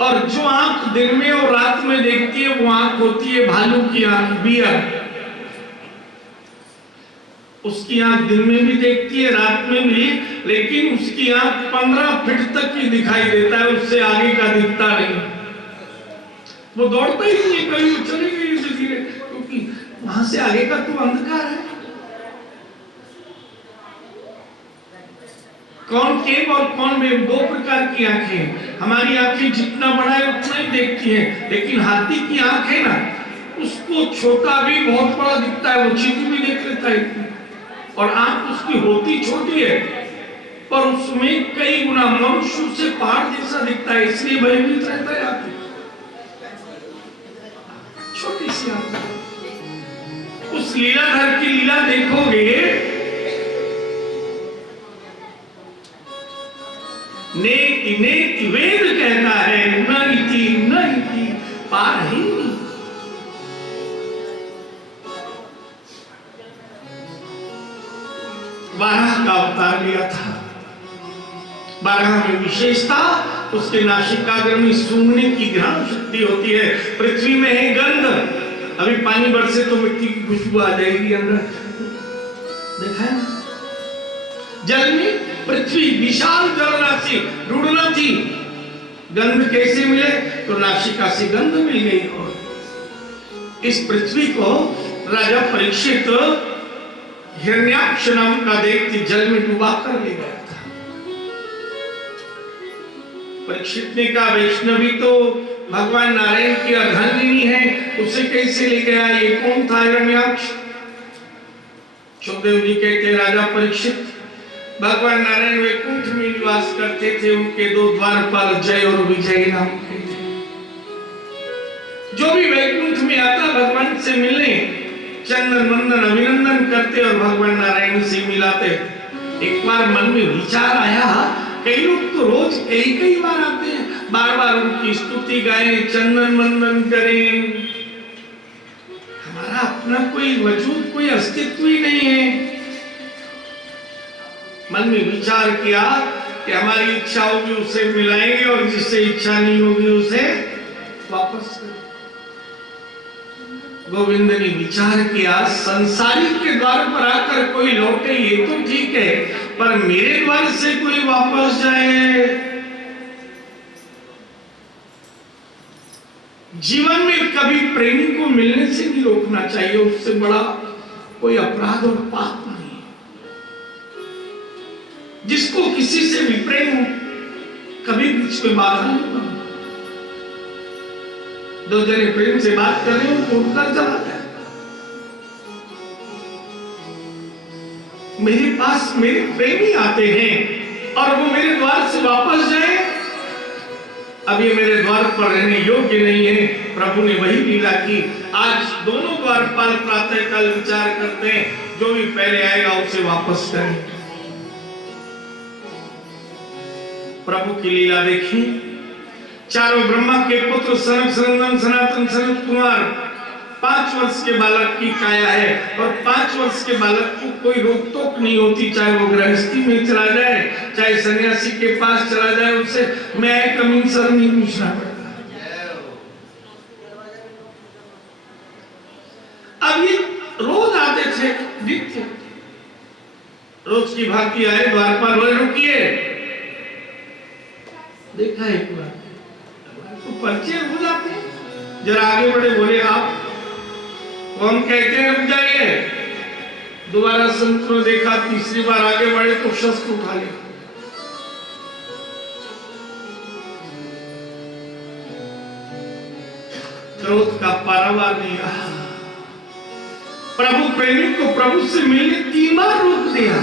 और जो आंख दिन में और रात में देखती है वो आंख होती है भालू की आंख, बियर। उसकी आंख दिन में भी देखती है, रात में भी, लेकिन उसकी आंख 15 फीट तक ही दिखाई देता है, उससे आगे का दिखता नहीं। वो दौड़ता ही नहीं है, कहीं चले गई धीरे, क्योंकि वहां से आगे का तो अंधकार है। कॉनकेव और कॉनवेव 2 प्रकार की आंखें। हमारी आंखें जितना बड़ा है उतना ही देखती हैं, लेकिन हाथी की आंख है ना, उसको उसको छोटा भी बहुत बड़ा दिखता है, वो चित्र भी देख लेता है, और आंख उसकी होती छोटी है पर उसमें कई गुना मनुष्य से पहाड़ जैसा दिखता है, इसलिए भयभीत रहता है आदमी। छोटी सी आंख। उस लीलाधर की लीला देखोगे, नेति नेति वेद कहता है, न इति पार ही नहीं। बारह का अवतार लिया था। बारह में विशेषता उसके नासिकाग्र में सूंघने की घ्राण शक्ति होती है। पृथ्वी में है गंध, अभी पानी बरसे तो मिट्टी की खुशबू आ जाएगी अंदर, देखा है? जल में पृथ्वी विशाल जलराशि, रुड़नाथी, गंध कैसे मिले? तो नासिका से गंध मिल गई। और इस पृथ्वी को राजा परीक्षित हिरण्याक्ष नाम का दैत्य जल में डुबा कर ले गया था। परीक्षित ने कहा, वैष्णवी तो भगवान नारायण की अर्धांगिनी है, उसे कैसे ले गया? ये कौन था हिरण्याक्ष? सुखदेव जी कहते, राजा परीक्षित, भगवान नारायण वैकुंठ में निवास करते थे, उनके दो द्वारपाल जय और विजय नाम के थे। जो भी वैकुंठ में आता भगवान से मिलने, चंदन वंदन अभिनंदन करते और भगवान नारायण से मिलाते। एक बार मन में विचार आया, कई लोग तो रोज कई बार आते हैं, बार बार उनकी स्तुति गाएं, चंदन वंदन करें, हमारा अपना कोई वजूद, कोई अस्तित्व ही नहीं है। मन में विचार किया कि हमारी इच्छा होगी उसे मिलाएंगे और जिससे इच्छा नहीं होगी उसे वापस करें। गोविंद ने विचार किया, संसारी के द्वार पर आकर कोई लौटे ये तो ठीक है, पर मेरे द्वार से कोई वापस जाए। जीवन में कभी प्रेमी को मिलने से नहीं रोकना चाहिए, उससे बड़ा कोई अपराध और पाप नहीं। जिसको किसी से भी प्रेम हो, कभी बीच में बाधा नहीं बना। दो जने प्रेम से बात कर रहे हो तो उठकर चला जाए। मेरे पास मेरे प्रेमी आते हैं और वो मेरे द्वार से वापस जाए, अब ये मेरे द्वार पर रहने योग्य नहीं है। प्रभु ने वही लीला की। आज दोनों द्वारपाल प्रातः काल विचार करते हैं, जो भी पहले आएगा उसे वापस करें। प्रभु की लीला देखी। चारों ब्रह्मा के पुत्र सनक सनंदन सनातन सनत कुमार, 5 वर्ष के बालक की काया है और 5 वर्ष के बालक को कोई रोक टोक नहीं होती, चाहे वो गृहस्थी में चला जाए, चाहे सन्यासी के पास चला जाए, उससे मैं कमीन सर नहीं पूछना पड़ता। अब ये रोज आते थे, नित्य रोज की भांति आए, द्वारपाल बोले रुकिए। देखा एक बार तो परिचय हो जाते हैं, जरा आगे बढ़े, बोले आप कौन? कहते हैं रुक जाइए। दोबारा संत ने देखा, तीसरी बार आगे बढ़े तो शस्त्र उठा लिया। क्रोध का पारावार नहीं रहा। प्रभु प्रेमी को प्रभु से मिलने 3 बार रोक दिया।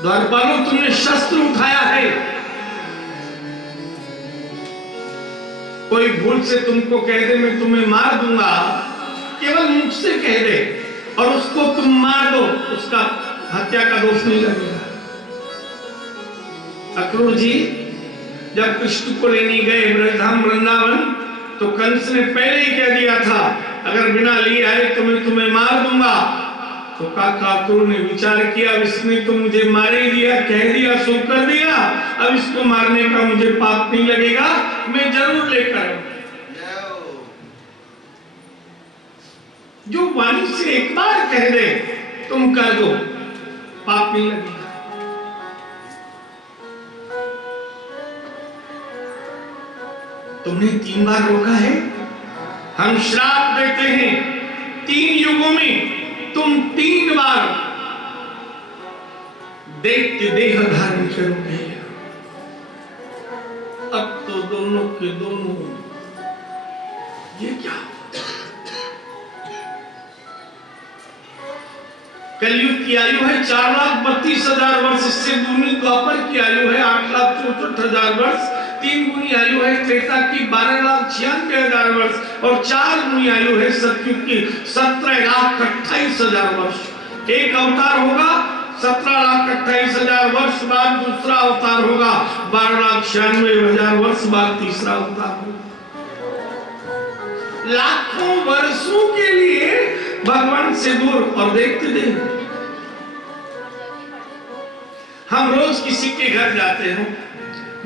द्वारपालों, तुमने शस्त्र उठाया है, कोई भूल से तुमको कह दे मैं तुम्हें मार दूंगा, केवल मुझसे कह दे और उसको तुम मार दो, उसका हत्या का दोष नहीं लगेगा। अक्रूर जी जब कृष्ण को लेने गए ब्रजधाम वृंदावन, तो कंस ने पहले ही कह दिया था अगर बिना लिए आए तो मैं तुम्हें मार दूंगा। तो काका अक्रूर ने विचार किया, इसने तो मुझे मार ही दिया, कह दिया, सो कर दिया, अब इसको मारने का मुझे पाप नहीं लगेगा, मैं जरूर लेकर आऊं। जो वाणी से एक बार कह दे तुम कर दो, पाप नहीं लगेगा। तुमने 3 बार रोका है, हम श्राप देते हैं 3 युगों में तुम 3 बार दैत्य देह धारण करोगे। अब तो दोनों के दोनों कलयुग की आयु है 4,32,000 वर्ष, इससे दूनी द्वापर की आयु है 8,64,000 वर्ष, 3 गुनी आयु है त्रेता की 12,96,000 वर्ष और 4 गुनी आयु है सतयुग की 17,28,000 वर्ष। एक अवतार होगा 17,28,000 वर्ष बाद, दूसरा अवतार होगा 12,96,000 वर्ष बाद, तीसरा अवतार होगा। लाखों वर्षों के लिए भगवान से दूर। और देखते देखते हम रोज किसी के घर जाते हो,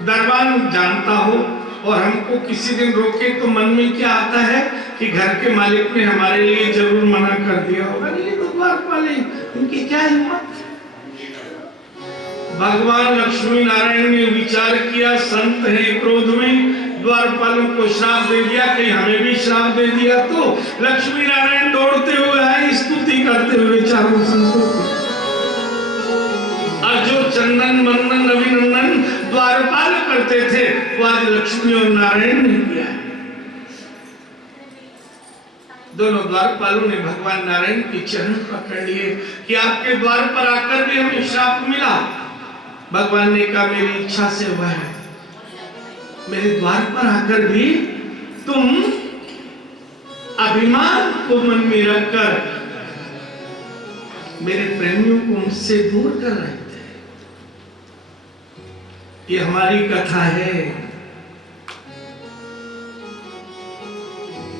दरबार जानता हो और हमको किसी दिन रोके तो मन में क्या आता है कि घर के मालिक ने हमारे लिए जरूर मना कर दिया होगा, ये तो द्वारपाल है, इनकी क्या हिम्मत। भगवान लक्ष्मी नारायण ने विचार किया, संत है क्रोध में, द्वारपालों को श्राप दे दिया, कहीं हमें भी श्राप दे दिया तो लक्ष्मी नारायण दौड़ते हुए आए, स्तुति करते हुए चारों संतों को। और जो चंदन वंदन अभिनंदन द्वारपाल करते थे वो आज लक्ष्मी और नारायण ने किया है। दोनों द्वारपालों ने भगवान नारायण के चरण पकड़ लिए कि आपके द्वार पर आकर भी हमें श्राप मिला। भगवान ने कहा मेरी इच्छा से हुआ है, मेरे द्वार पर आकर भी तुम अभिमान को मन में रखकर मेरे प्रेमियों को मुझसे दूर कर रहे थे। ये हमारी कथा है।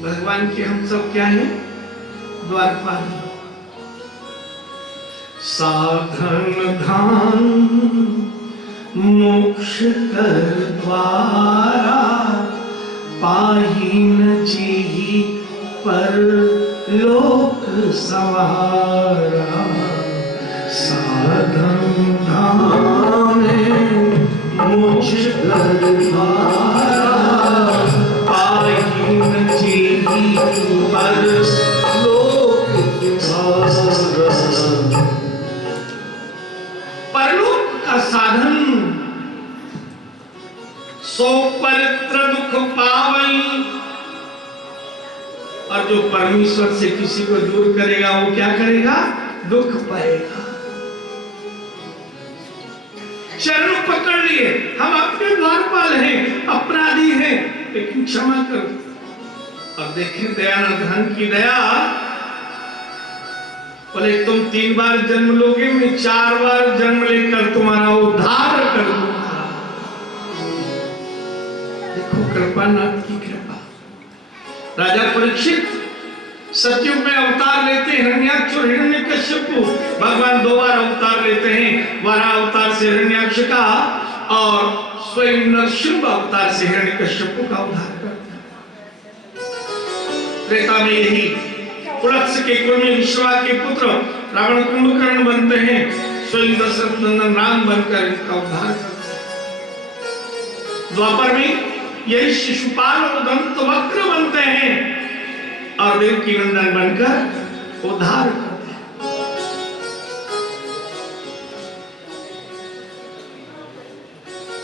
भगवान के हम सब क्या हैं? द्वारपाल। साधन धाम मोक्ष कर द्वारा, पाहिन जी पर लोक सवारा। साधन धाम मोक्ष कर द्वारा, पाहिन जी पर लोक सवारा। परलोक का साधन सो परित्र दुख पावई। और जो परमेश्वर से किसी को दूर करेगा वो क्या करेगा? दुख पाएगा। चरण पकड़ लिए, हम आपके द्वारपाल हैं, अपराधी हैं, लेकिन क्षमा करो। और देखें दयानंद की दया, बोले तुम 3 बार जन्म लोगे, मैं 4 बार जन्म लेकर तुम्हारा उद्धार कर दूंगा। देखो कृपानाथ की कृपा। राजा परीक्षित सतयुग में अवतार लेते हैं, हिरण्याक्ष और हिरण्यकश्यप। भगवान 2 बार अवतार लेते हैं, वराह अवतार से हिरण्याक्ष का और स्वयं नरसिंह अवतार से हिरण्यकश्यप का उद्धार करते हैं। त्रेता में यही पुलत्स्य के कुल में विश्वा के पुत्र रावण कुंभकर्ण बनते हैं, स्वयं दशरथ नंदन राम बनकर इनका उद्धार करते हैं। द्वापर में यही शिशुपाल और दंतवक्र बनते हैं और देवकी नंदन बनकर उद्धार करते हैं।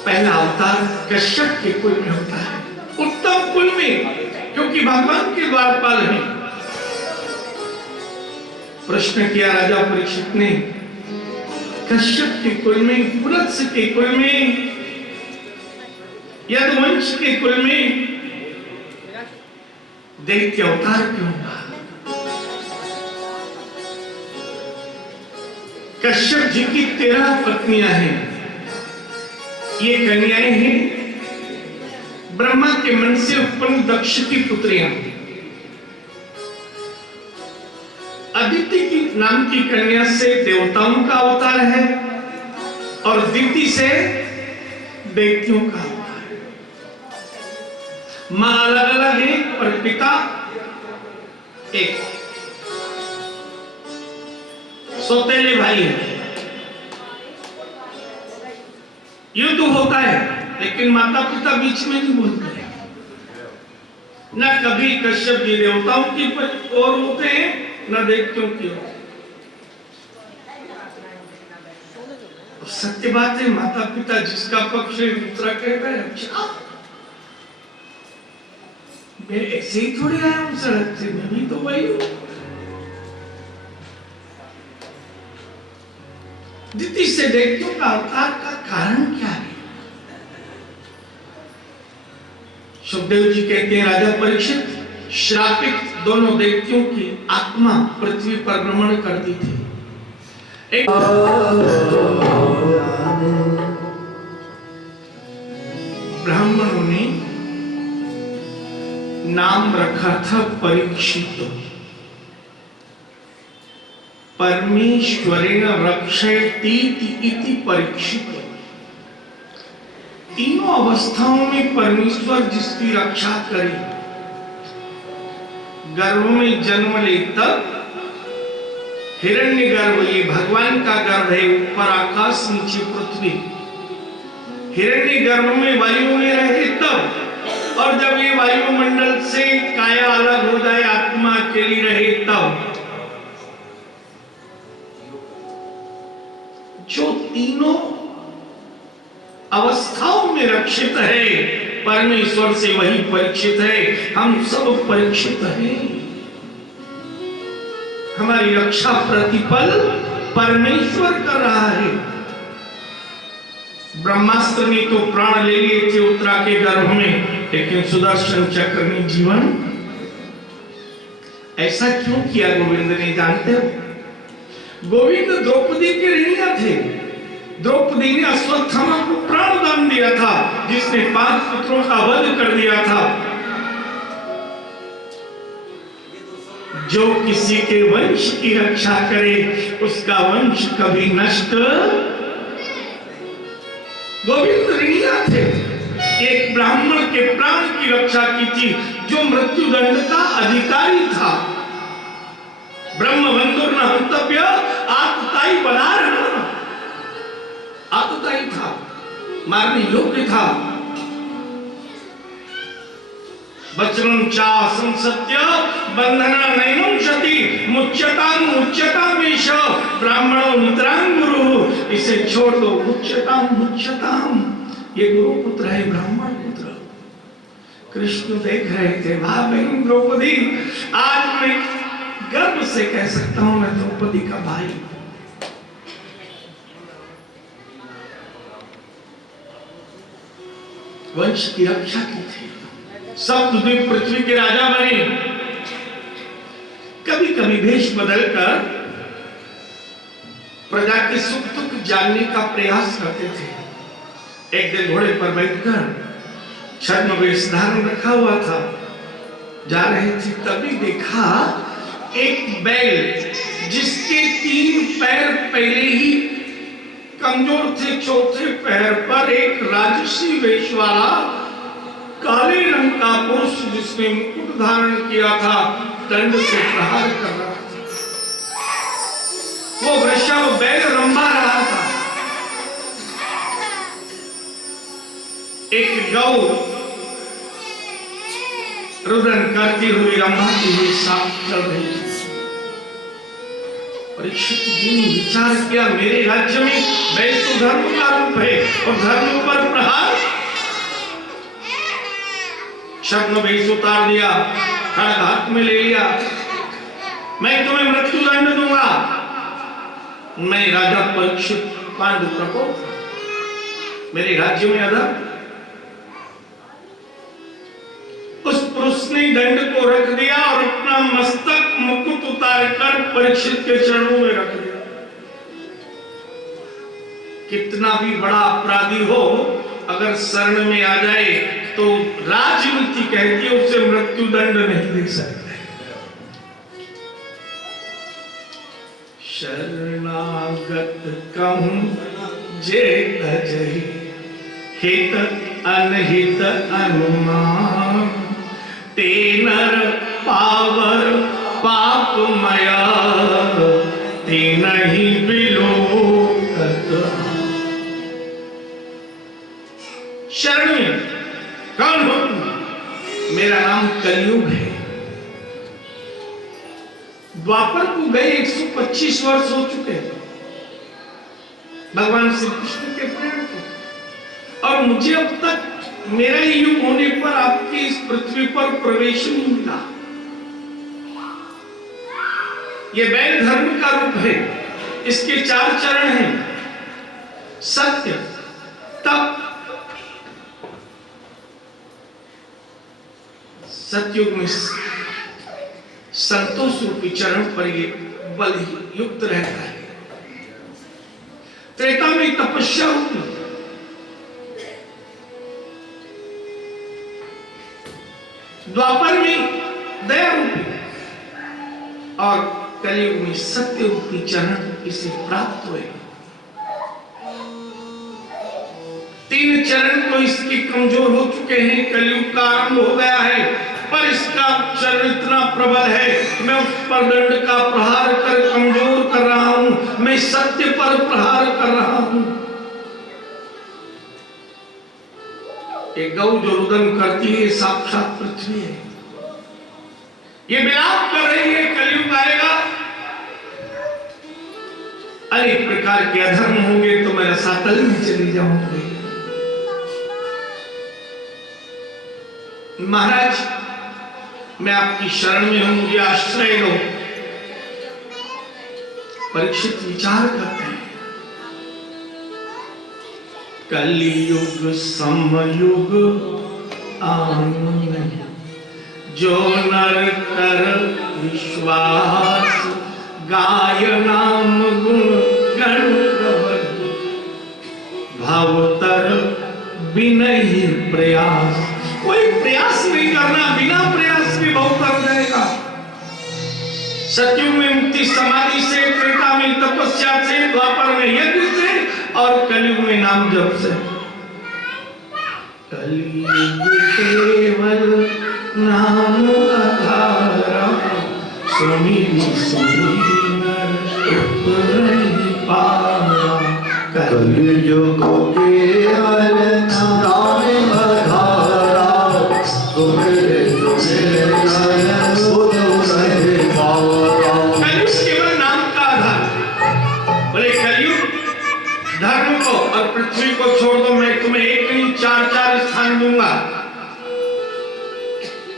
पहला अवतार कश्यप के कुल में होता है, उत्तम कुल में, क्योंकि भगवान के द्वारपाल हैं। प्रश्न किया राजा परीक्षित ने, कश्यप के कुल में, पुलत्स्य के कुल में, यदुवंश के कुल में दैत्य अवतार क्यों हुआ? कश्यप जी की 13 पत्नियां हैं। ये कन्याएं हैं ब्रह्मा के मन से उत्पन्न दक्ष की पुत्रियां। अदिति की नाम की कन्या से देवताओं का अवतार है और दिति से दैत्यों का अवतार है। मां अलग अलग है और पिता एक। सौतेले भाई है, युद्ध होता है लेकिन माता पिता बीच में नहीं बोलते हैं। न कभी कश्यप जी देवताओं की ओर होते हैं न दैत्यों की ओर। सत्य बात है, माता पिता जिसका पक्ष है दूसरा कहता है अच्छा मैं ऐसे ही थोड़ी आया हूं सड़क से, मैं भी तो वही हूं। द्वितीय से दैत्यों का अवतार का कारण क्या है? सुखदेव जी कहते हैं, राजा परीक्षित, श्रापित दोनों दैत्यों की आत्मा पृथ्वी पर भ्रमण करती थी। एक ब्राह्मणों ने नाम रखा था परीक्षित। परमेश्वरेण रक्षयति इति परीक्षित। तीनों अवस्थाओं में परमेश्वर जिसकी रक्षा करे, गर्भ में जन्म ले तब हिरण्यगर्भ, ये भगवान का गर्भ है, ऊपर आकाश नीचे पृथ्वी। हिरण्यगर्भ में वायु में रहे तब, और जब ये वायुमंडल से काया अलग हो जाए, आत्मा अकेली रहे तब। जो तीनों अवस्थाओं में रक्षित है परमेश्वर से, वही परीक्षित है। हम सब परीक्षित हैं। हमारी रक्षा प्रतिपल परमेश्वर कर रहा है। ब्रह्मास्त्र ने तो प्राण ले लिए थे उत्तरा के गर्भ में, लेकिन सुदर्शन चक्र ने जीवन। ऐसा क्यों किया गोविंद ने, जानते हो? गोविंद द्रौपदी के ऋणिया थे। द्रौपदी ने अश्वत्थामा को प्राण दान दिया था, जिसने 5 पुत्रों का वध कर दिया था। जो किसी के वंश की रक्षा करे, उसका वंश कभी नष्ट। गोविंद ऋणिया थे। एक ब्राह्मण के प्राण की रक्षा की थी, जो मृत्युदंड का अधिकारी था। ब्रह्मबंधुर न हंतव्य आतताई बलार्हण, आतताई था, मारने योग्य था। वचनं चा संसत्य बंधना नैनं क्षति मुच्यताम मुच्यतामेष ब्राह्मणो नितरां गुरु। इसे छोड़ दो, मुच्यताम मुच्यताम। ये गुरु पुत्र है, ब्राह्मण पुत्र। कृष्ण देख रहे थे, वाह बहन द्रौपदी, आज मैं गर्व से कह सकता हूं मैं द्रौपदी का भाई। वंश की रक्षा की थी। सप्तद्वीप पृथ्वी के राजा बने। कभी कभी भेष बदलकर प्रजा के सुख दुख जानने का प्रयास करते थे। एक दिन घोड़े पर बैठकर छद्म वेश धारण रखा हुआ था, जा रहे थे, तभी देखा एक बैल जिसके 3 पैर पहले ही कमजोर थे, चौथे पैर पर एक राजसी वेश वाला काले रंग का पुरुष, जिसने मुकुट धारण किया था, दंड से प्रहार कर रहा था। वो वृषभ बैल रंभा रहा था। एक गौ रुदन करती हुई, रंभाती हुई साथ चल रही थी। परीक्षित जी ने विचार किया, मेरे राज्य में बैल तो धर्म का रूप है, और धर्म पर प्रहार। छद्म वेश उतार दिया, खड्ग हाथ में ले लिया। मैं तुम्हें मृत्यु दंड दूंगा। मैं राजा परीक्षित पांडु प्रकोप, मेरे राज्य में अधर्म। उस पुरुष ने दंड को रख दिया और अपना मस्तक मुकुट उतारकर परीक्षित के चरणों में रख दिया। कितना भी बड़ा अपराधी हो, अगर शरण में आ जाए तो राजनीति कहती है उसे मृत्यु दंड नहीं दे सकते। शरणागत कहूं जे तजहि, हित अनहित अनुमान, ते नर पावर पापमया, ते नहीं बिलोकत। शरण में कौन हो? मेरा नाम कलयुग है। द्वापर को गए 125 वर्ष हो चुके हैं भगवान श्री कृष्ण के प्रेम को, और मुझे अब तक मेरा ही युग होने पर आपकी इस पृथ्वी पर प्रवेश नहीं मिला। ये बैल धर्म का रूप है, इसके 4 चरण हैं। सत्य, तप। सतयुग में संतोष रूपी चरण पर ये बल युक्त रहता है। त्रेता में तपस्या रूपी, द्वापर में दया रूपी और कलयुग में सत्य रूपी चरण इसे प्राप्त हुए। तीन चरण तो इसके कमजोर हो चुके हैं, कलयुग का आरंभ हो गया है, पर इसका चरण इतना प्रबल है, मैं उस पर दंड का प्रहार कर कमजोर कर रहा हूं, मैं सत्य पर प्रहार कर रहा हूं। एक गौ जो रुदन करती है साक्षात पृथ्वी है, ये विलाप कर रही है कलयुग आएगा, अनेक प्रकार के अधर्म होंगे तो मैं रसातल में चली जाऊंगी। महाराज मैं आपकी शरण में हूं, मुझे आश्रय दो। परीक्षित विचार करते हैं, कलियुग समयुग आनंद, जो नर कर विश्वास, गाय नाम गुण गण प्रबल, भवतर बिनहि प्रयास। कोई प्रयास नहीं करना, बिना प्रयास के भव कर जाएगा। सतयुग में मुक्ति समाधि से, त्रेता में तपस्या से, द्वापर में यज्ञ से और कलयुग में नाम जप से। कलयुग केवल नाम आधारा, सुमिर सुमिर नर उपरहि पारा। कलयुग केवल नाम आधारा, सुमिर सुमिर नर उपरहि पारा। कलयुग केवल नाम का आधार। बोले कलयुग धर्म को और पृथ्वी को छोड़ दो, मैं तुम्हें एक नहीं चार चार स्थान दूंगा।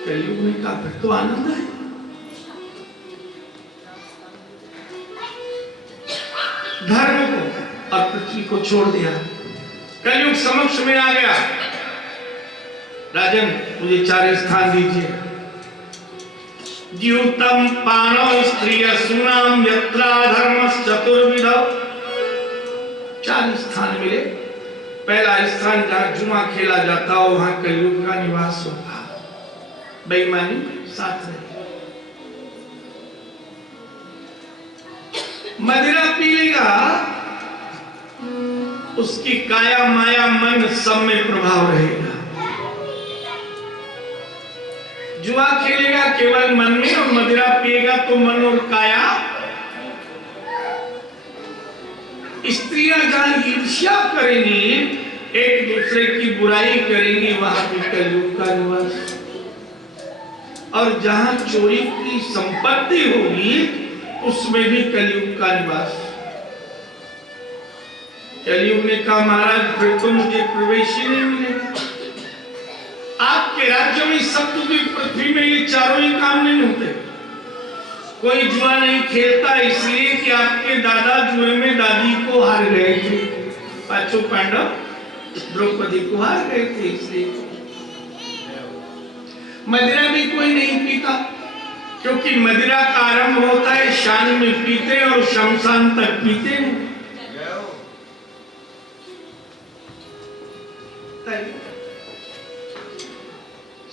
कलयुग में का फिर तो आनंद है। धर्म को और पृथ्वी को छोड़ दिया, कलयुग समक्ष में आ गया। राजन मुझे चार स्थान दीजिए। द्यूतम पाणो स्त्रिय सुनाम यत्रा धर्मस् चतुर्विध। चार स्थान मिले। पहला स्थान जहां जुआ खेला जाता हो, वहां कलयुग का निवास होगा। बेईमानी साथ रहे। मदिरा पी लेगा, उसकी काया माया मन सब में प्रभाव रहेगा। जुआ खेलेगा केवल मन में, और मदिरा पिएगा तो मन और काया। स्त्रियां जहां ईर्ष्या करेंगी, एक दूसरे की बुराई करेंगी, वहां भी कलयुग का निवास। और जहां चोरी की संपत्ति होगी, उसमें भी कलयुग का निवास। कलयुग ने कहा महाराज फिर तो मुझे प्रवेश ही नहीं मिलेगा। आपके राज्य में सत्य की पृथ्वी में ये चारों ही काम नहीं होते। कोई जुआ नहीं खेलता इसलिए कि आपके दादा जुए में दादी को हार गए थे। पांचों पांडव द्रौपदी को हार गए थे, इसलिए। मदिरा भी कोई नहीं पीता, क्योंकि मदिरा का आरंभ होता है शान में पीते और शमशान तक पीते हैं।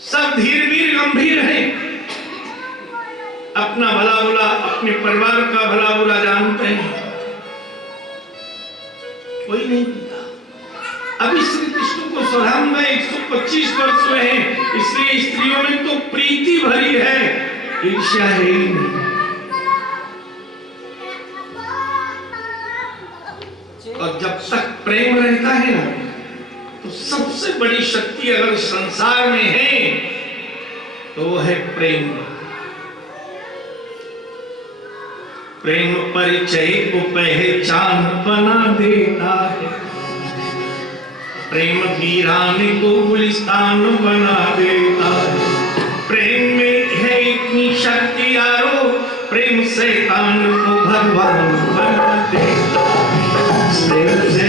सब धीर वीर गंभीर हैं, अपना भला बुरा, अपने परिवार का भला बुरा जानते हैं। कोई नहीं पीता। अभी श्री कृष्ण को स्वधाम में 125 वर्ष हुए हैं, इसलिए स्त्रियों में तो प्रीति भरी है, ईर्ष्या है ही नहीं। और जब तक प्रेम रहता है ना, तो सबसे बड़ी शक्ति अगर संसार में है तो वो है प्रेम। प्रेम परिचय को पहचान बना देता है। प्रेम वीरान को गुलिस्तान बना देता है। प्रेम में है इतनी शक्ति यारो, प्रेम शैतान को भगवान बना देता है। प्रेम से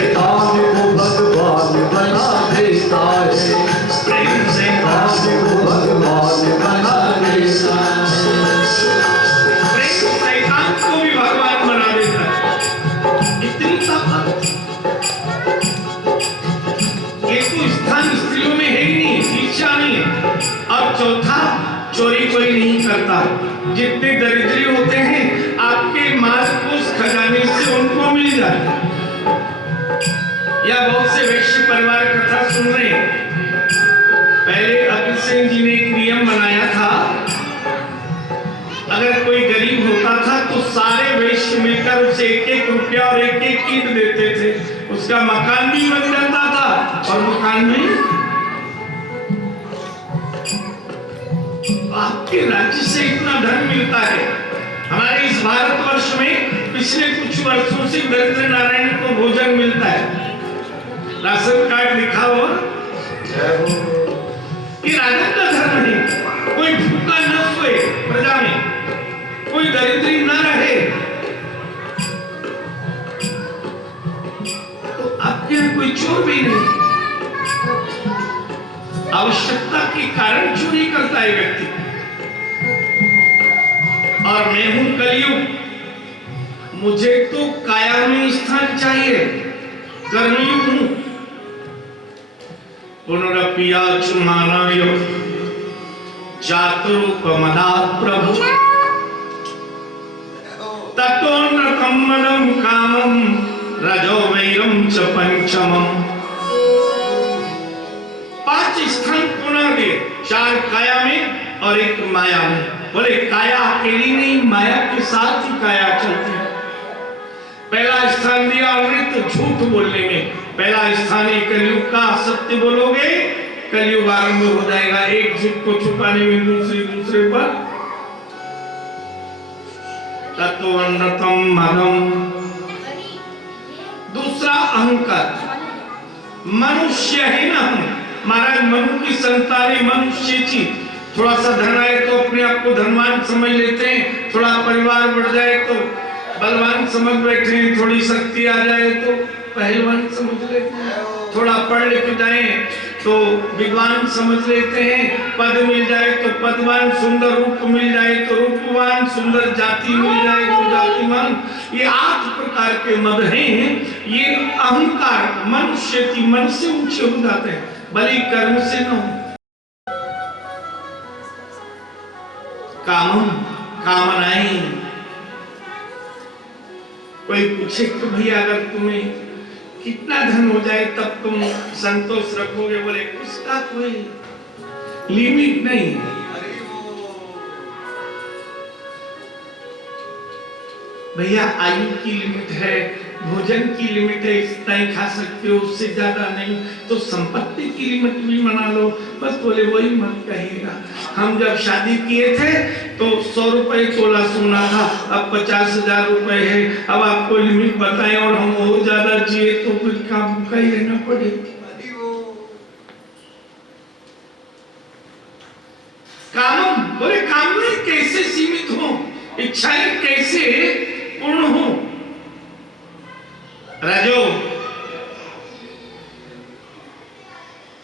करता। जितने दरिद्री होते हैं आपके माल को उस खजाने से उनको मिल जाता है। या बहुत से वैश्य परिवार कथा सुन रहे हैं। पहले अग्रसेन जी ने एक नियम बनाया था, अगर कोई गरीब होता था तो सारे वैश्य मिलकर उसे 1-1 रुपया और 1-1 ईंट देते थे। उसका मकान भी बन जाता था और मकान में आपके राज्य से इतना धन मिलता है। हमारे इस भारतवर्ष में पिछले कुछ वर्षों से दरिद्र नारायण को भोजन मिलता है। राशन कार्ड लिखा हुआ, ये राजा का धर्म है। कोई भूखा न सोए प्रजा में, कोई दरिद्री न रहे। तो आपके यहाँ कोई चोर भी नहीं, आवश्यकता के कारण चोरी करता है व्यक्ति। और मैं हूं कलयुग, मुझे तो काया में स्थान चाहिए, कर्मयुग हूं। पुनरपिया चुमानाय जातरूपमदात् प्रभु ततोन्नतं मदं कामं रजो वैरं च पंचमम्। 5 स्थान पुनः दिए, 4 काया में और 1 माया में। बोले काया अकेली नहीं, माया के साथ ही काया चलती है। पहला स्थान दिया अमृत झूठ बोलने में। पहला स्थान है कलयुग का, सत्य बोलोगे कलयुग आरंभ हो जाएगा। एक झूठ को छुपाने में दूसरे पर। तत्वन्नतम मदम। दूसरा अहंकार, मनुष्य है ना हम, महाराज मनु की संतानें मनुष्य थी। थोड़ा सा धन आए तो अपने आप को धनवान समझ लेते हैं, थोड़ा परिवार बढ़ जाए तो बलवान समझ बैठे हैं, थोड़ी शक्ति आ जाए तो पहलवान समझ लेते हैं, थोड़ा पढ़ लिख जाए तो विद्वान समझ लेते हैं, पद मिल जाए तो पदवान, सुंदर रूप मिल जाए तो रूपवान, सुंदर जाति मिल जाए तो जातिवान। ये 8 प्रकार के मद हैं। ये अहंकार मनुष्य की मन से ऊंचे हो जाते हैं, भले कर्म से न हो। कामम, कामनाएं। कोई पूछे तो भैया अगर तुम्हें कितना धन हो जाए तब तुम संतोष रखोगे? बोले उसका कोई लिमिट नहीं। भैया आयु की लिमिट है, भोजन की लिमिट है, इतना ही खा सकते हो, उससे ज्यादा नहीं। तो संपत्ति की लिमिट भी बना लो। बस बोले वही मत कहिएगा। हम जब शादी किए थे तो 100 रुपए तोला सोना था, अब 50,000 रुपए है। अब आपको लिमिट बताएं और हम और ज्यादा जिए तो फिर क्या भूखा ही रहना पड़े। कामम, बोले कामना कैसे सीमित हो, इच्छाएं कैसे पूर्ण हो? रजो,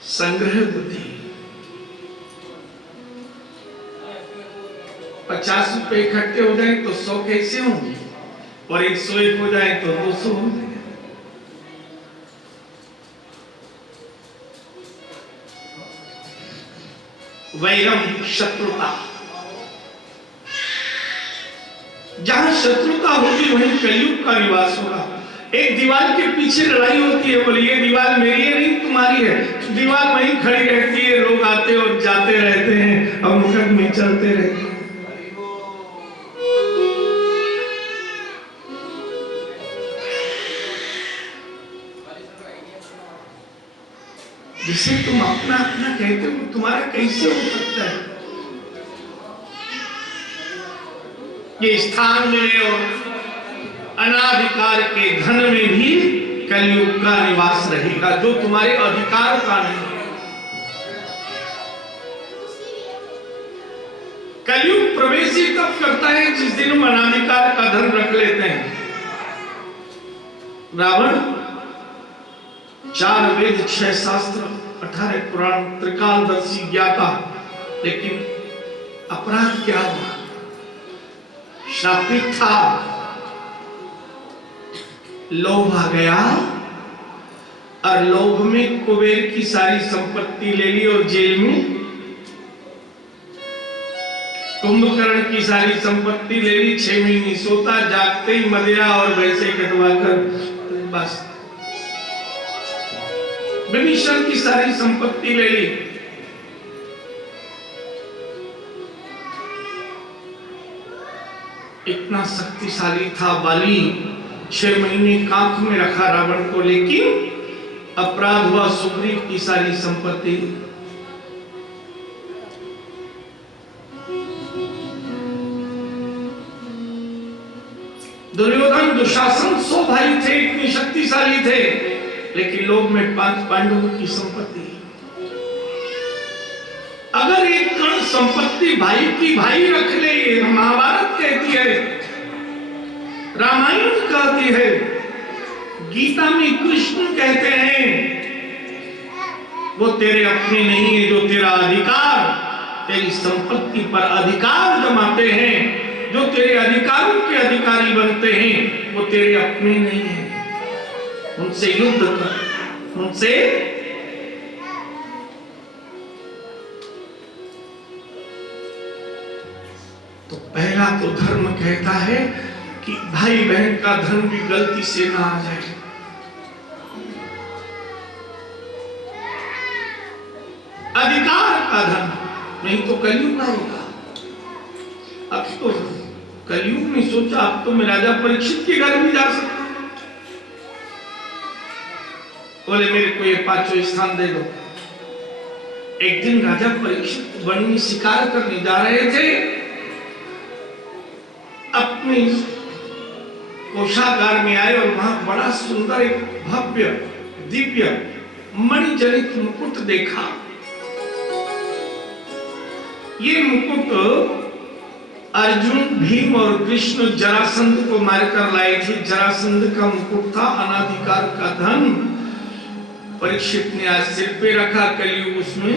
संग्रह बुद्धि। 50 रुपए इकट्ठे हो जाए तो 100 कैसे होंगे, और 101 हो जाए तो 200 हो जाए। वैरम, शत्रुता। जहां शत्रुता होगी वहीं कलयुग का निवास होगा। एक दीवार के पीछे लड़ाई होती है, बोले ये दीवार मेरी है नहीं तुम्हारी है। दीवार वहीं खड़ी रहती है, लोग आते और जाते रहते हैं और मुकदमे चलते रहते हैं। जिसे तुम अपना अपना कहते हो तुम्हारा कैसे हो सकता है? ये स्थान में और अनाधिकार के धन में भी कलयुग का निवास रहेगा, जो तुम्हारे अधिकार का नहीं। कलयुग प्रवेश ही तब करता है जिस दिन हम अनाधिकार का धन रख लेते हैं। रावण 4 वेद 6 शास्त्र 18 पुराण त्रिकालदर्शी ज्ञाता, लेकिन अपराध क्या हुआ? श्रापित था, लोभ आ गया और लोभ में कुबेर की सारी संपत्ति ले ली और जेल में कुंभकर्ण की सारी संपत्ति ले ली, 6 महीने सोता, जागते ही मदिरा और वैसे कटवाकर बस। विभीषण की सारी संपत्ति ले ली। इतना शक्तिशाली था बाली, 6 महीने कांख में रखा रावण को, लेकिन अपराध हुआ सुग्रीव की सारी संपत्ति। दुर्योधन दुशासन 100 भाई थे, इतने शक्तिशाली थे, लेकिन लोग में 5 पांडवों की संपत्ति। अगर एक कण संपत्ति भाई की भाई रख ले, ये महाभारत कहती है, रामायण कहती है, गीता में कृष्ण कहते हैं, वो तेरे अपने नहीं है। जो तेरा अधिकार, तेरी संपत्ति पर अधिकार जमाते हैं, जो तेरे अधिकारों के अधिकारी बनते हैं, वो तेरे अपने नहीं है। उनसे युद्ध कर, उनसे तो पहला तो धर्म कहता है कि भाई बहन का धन भी गलती से ना आ जाए। अधिकार का धन, नहीं तो कलयुग आएगा। अब तो कलयुग में सोचा, अब तो मैं राजा परीक्षित के घर भी जा सकता हूं। बोले मेरे को ये 5वां स्थान दे दो। एक दिन राजा परीक्षित वन में शिकार करने जा रहे थे, अपने कोषागार में आए और वहां बड़ा सुंदर एक भव्य दिव्य मणिजनित मुकुट देखा। ये मुकुट अर्जुन, भीम और कृष्ण जरासंध को मारकर लाए थे। जरासंध का मुकुट था, अनाधिकार का धन। परीक्षित ने आज सिर पे रखा, कलयुग उसमें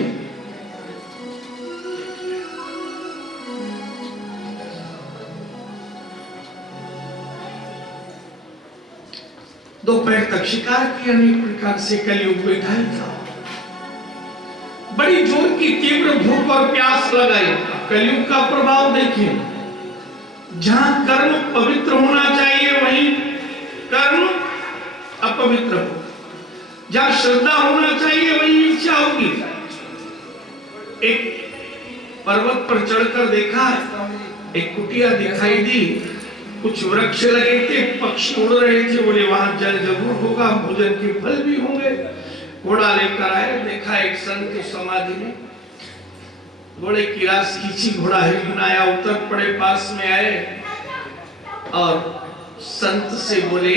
दोपहर तक शिकार किया, अनेक प्रकार से कलयुग बैठा ही था। बड़ी जोर की तीव्र भूख और प्यास लगाई। कलयुग का प्रभाव देखिए, जहां कर्म पवित्र होना चाहिए वहीं कर्म अपवित्र हो, जहां श्रद्धा होना चाहिए वहीं ईर्ष्या होगी। एक पर्वत पर चढ़कर देखा, एक कुटिया दिखाई दी, कुछ वृक्ष लगे थे, पक्षी उड़ रहे थे। बोले वहां जल जरूर होगा, भोजन के फल भी होंगे। घोड़ा लेकर आए, देखा एक संत समाधि में, घोड़े की रास खींची, घोड़ा हिल आया, उतर पड़े, पास में आए और संत से बोले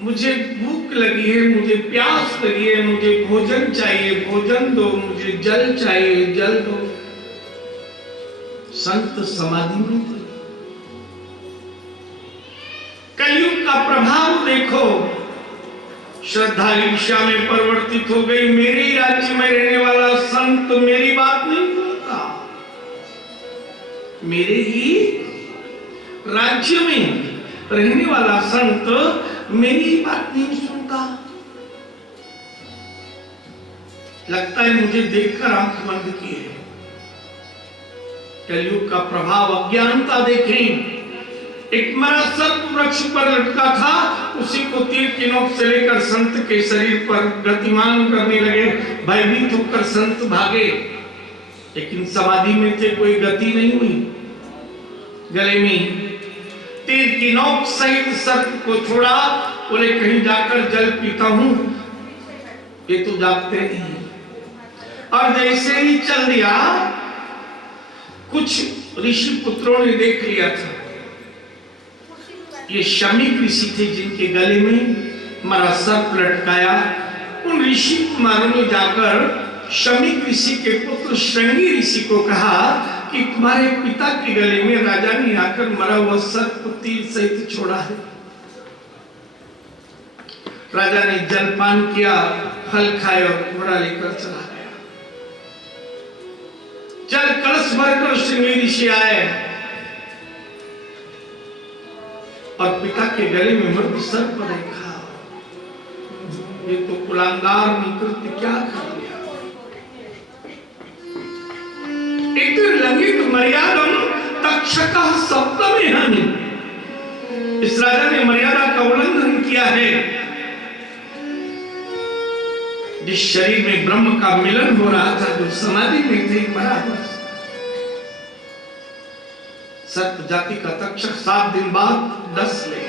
मुझे भूख लगी है, मुझे प्यास लगी है, मुझे भोजन चाहिए, भोजन दो, मुझे जल चाहिए, जल दो। संत समाधि में थे। कलयुग का प्रभाव देखो, श्रद्धा ईर्ष्या में परिवर्तित हो गई। मेरे ही राज्य में रहने वाला संत मेरी बात नहीं सुनता, मेरे ही राज्य में रहने वाला संत मेरी बात नहीं सुनता। लगता है मुझे देखकर आंख बंद की है। कलयुग का प्रभाव, अज्ञानता देखें। एक मरा सर्प वृक्ष पर लटका था, उसी को तीर की नोक से लेकर संत के शरीर पर गतिमान करने लगे। भयभीत होकर संत भागे, लेकिन समाधि में थे, कोई गति नहीं हुई। गले में तीर की नोक सहित सर्प को छोड़ा, बोले कहीं जाकर जल पीता हूं। ये तो जागते नहीं, और जैसे ही चल दिया, कुछ ऋषि पुत्रों ने देख लिया था। ये शमीक ऋषि थे जिनके गले में मरा सर्प लटकाया। उन ऋषि कुमारों ने जाकर शमीक ऋषि के पुत्र श्रृंगी ऋषि को कहा कि तुम्हारे पिता के गले में राजा ने आकर मरा हुआ सर्प तीर सहित छोड़ा है। राजा ने जलपान किया, फल खाए और घोड़ा लेकर चला गया। जल कलश भरकर श्रृंगी ऋषि आए और पिता के गले में मृत सर्प देखा। ये तो कुलांगार निकृत्य क्या कर दिया। एक लंगित मर्यादम तक्षकः सप्तमे हनि। इस राजा ने मर्यादा का उल्लंघन किया है। जिस शरीर में ब्रह्म का मिलन हो रहा था, जो समाधि में थे बराबर, सत्य जाति का तक्षक 7 दिन बाद 10 ले।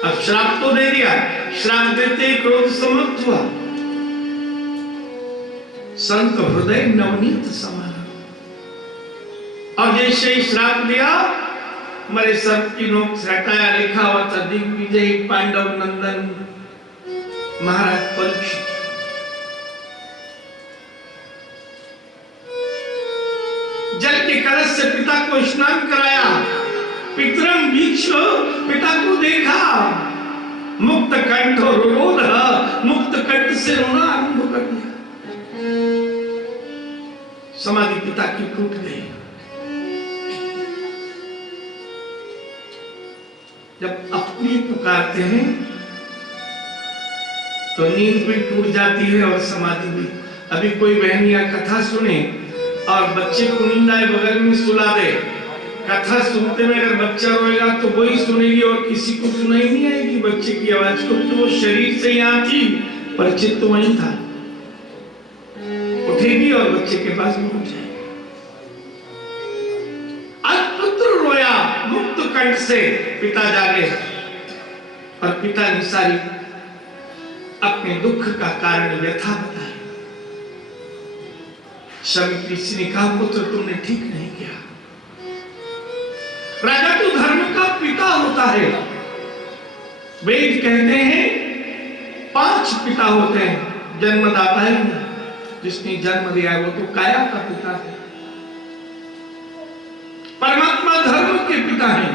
अब श्राप तो दे दिया, श्राप देते क्रोध समाप्त हुआ। संत हृदय नवनीत समान। और जैसे ही श्राप दिया, हमारे सर्प की नोक से हटाया, लिखा हुआ था दिग्विजय पांडव नंदन महाराज परीक्षित। जल के कलश से पिता को स्नान कराया। पितरम भीक्षु, पिता को देखा, मुक्त कंठ रोध, मुक्त कंठ से रोना आरंभ कर दिया। समाधि पिता की टूट गई। जब अपनी पुकारते हैं तो नींद भी टूट जाती है और समाधि भी। अभी कोई बहन या कथा सुने और बच्चे को नींद आए, बगल में सुला दे, कथा सुनते में अगर बच्चा रोएगा तो वही सुनेगी और किसी को सुनाई नहीं आएगी बच्चे की आवाज को, तो वो शरीर से यहाँ थी पर चित्त तो वहीं था। उठेगी और बच्चे के पास पहुंच जाएगी। आज पुत्र रोया मुक्त कंठ से, पिता जागे और पिता ने सारी अपने दुख का कारण व्यथा बताई। स्वामी ऋषि ने कहा, पुत्र तुमने ठीक नहीं किया। राजा तो धर्म का पिता होता है। वेद कहते हैं 5 पिता होते हैं, जन्मदाता ही नहीं। जिसने जन्म दिया है वो तो काया का पिता है। परमात्मा धर्म के पिता है।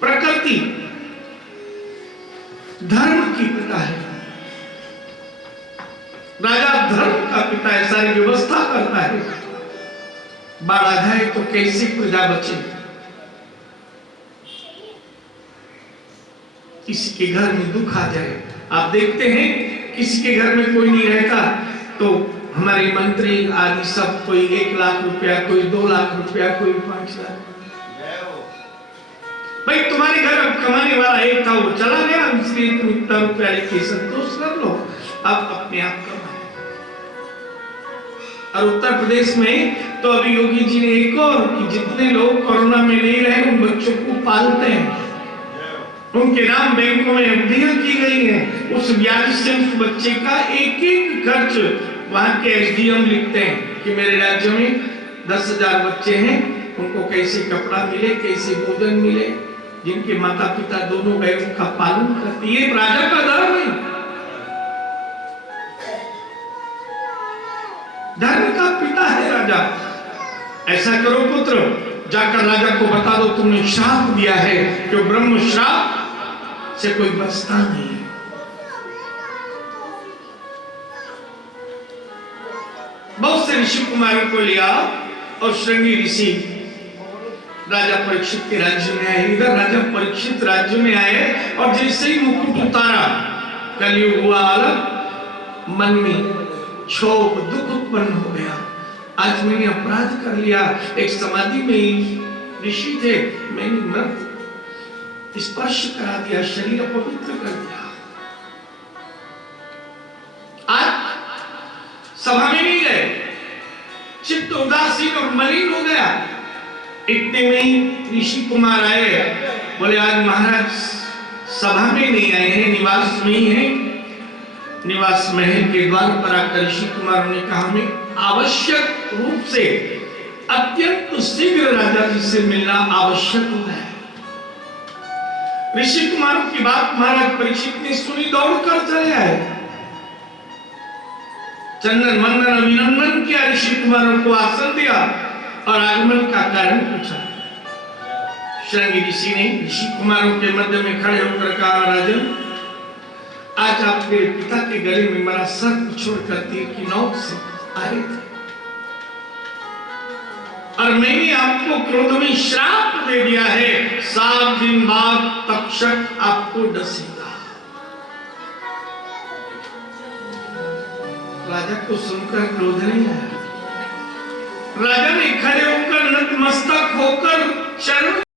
प्रकृति धर्म की पिता है। राजा धर्म का पिता है, सारी व्यवस्था करता है। बाढ़ आ जाए तो कैसे प्रजा बचे। किसी के घर में दुख आ जाए, आप देखते हैं किसी के घर में कोई नहीं रहता तो हमारे मंत्री आदि सब, कोई 1 लाख रुपया, कोई 2 लाख रुपया, कोई 5 लाख। भाई तुम्हारे घर अब कमाने वाला एक था, वो चला गया, इसलिए तुम इतना रुपया लेके संतोष कर लो, अब अपने आप कमाए। और उत्तर प्रदेश में तो अभी योगी जी ने एक और कि जितने लोग कोरोना में नहीं रहे उन बच्चों को पालते हैं, उनके नाम बैंकों में एफडीआर की गई है। उस ब्याज से उस बच्चे का एक खर्च वहां के एसडीएम लिखते हैं कि मेरे राज्य में 10,000 बच्चे हैं, उनको कैसे कपड़ा मिले, कैसे भोजन मिले, जिनके माता पिता दोनों गैरों का पालन करते। ये राजा का धर्म है, धर्म का पिता है राजा। ऐसा करो पुत्र, जाकर राजा को बता दो तुमने श्राप दिया है, कि ब्रह्म श्राप से कोई बचता नहीं है। बहुत से ऋषि कुमारों को लिया और श्रृंगी ऋषि राजा परीक्षित के राज्य में आए। इधर राजा परीक्षित राज्य में आए और जैसे ही मुकुट उतारा, कलयुग हुआ अलग, मन में क्षोभ दुख उत्पन्न हो गया। आज मैंने अपराध कर लिया। एक समाधि में ऋषि थे, मैंने नर्क स्पर्श करा दिया, शरीर अपवित्र कर दिया। आज सभा में नहीं गए, चित्त उदासीन और मलिन हो गया। इतने में ही ऋषि कुमार आए, बोले आज महाराज सभा में नहीं आए हैं, निवास में ही हैं। निवास महल के द्वार पर आकर ऋषि कुमार ने कहा, हमें आवश्यक रूप से अत्यंत शीघ्र राजा जी से मिलना आवश्यक होता है। ऋषि कुमारों की बात महाराज परीक्षित ने सुनी, दौड़कर चले आए। चंदन वंदन अभिनंदन किया, ऋषि कुमारों को आसन दिया और आगमन का कारण पूछा। श्रृंगी ऋषि ने ऋषि कुमारों के मध्य में खड़े होकर कहा, राजन आज आप मेरे पिता के गले में मेरा सर छोड़कर तीर की नोक से आए थे और मैंने आपको क्रोध में श्राप दे दिया है, 7 दिन बाद तक्षक आपको डसेगा। राजा को सुनकर क्रोध नहीं आया। राजा ने खड़े होकर नतमस्तक होकर चरण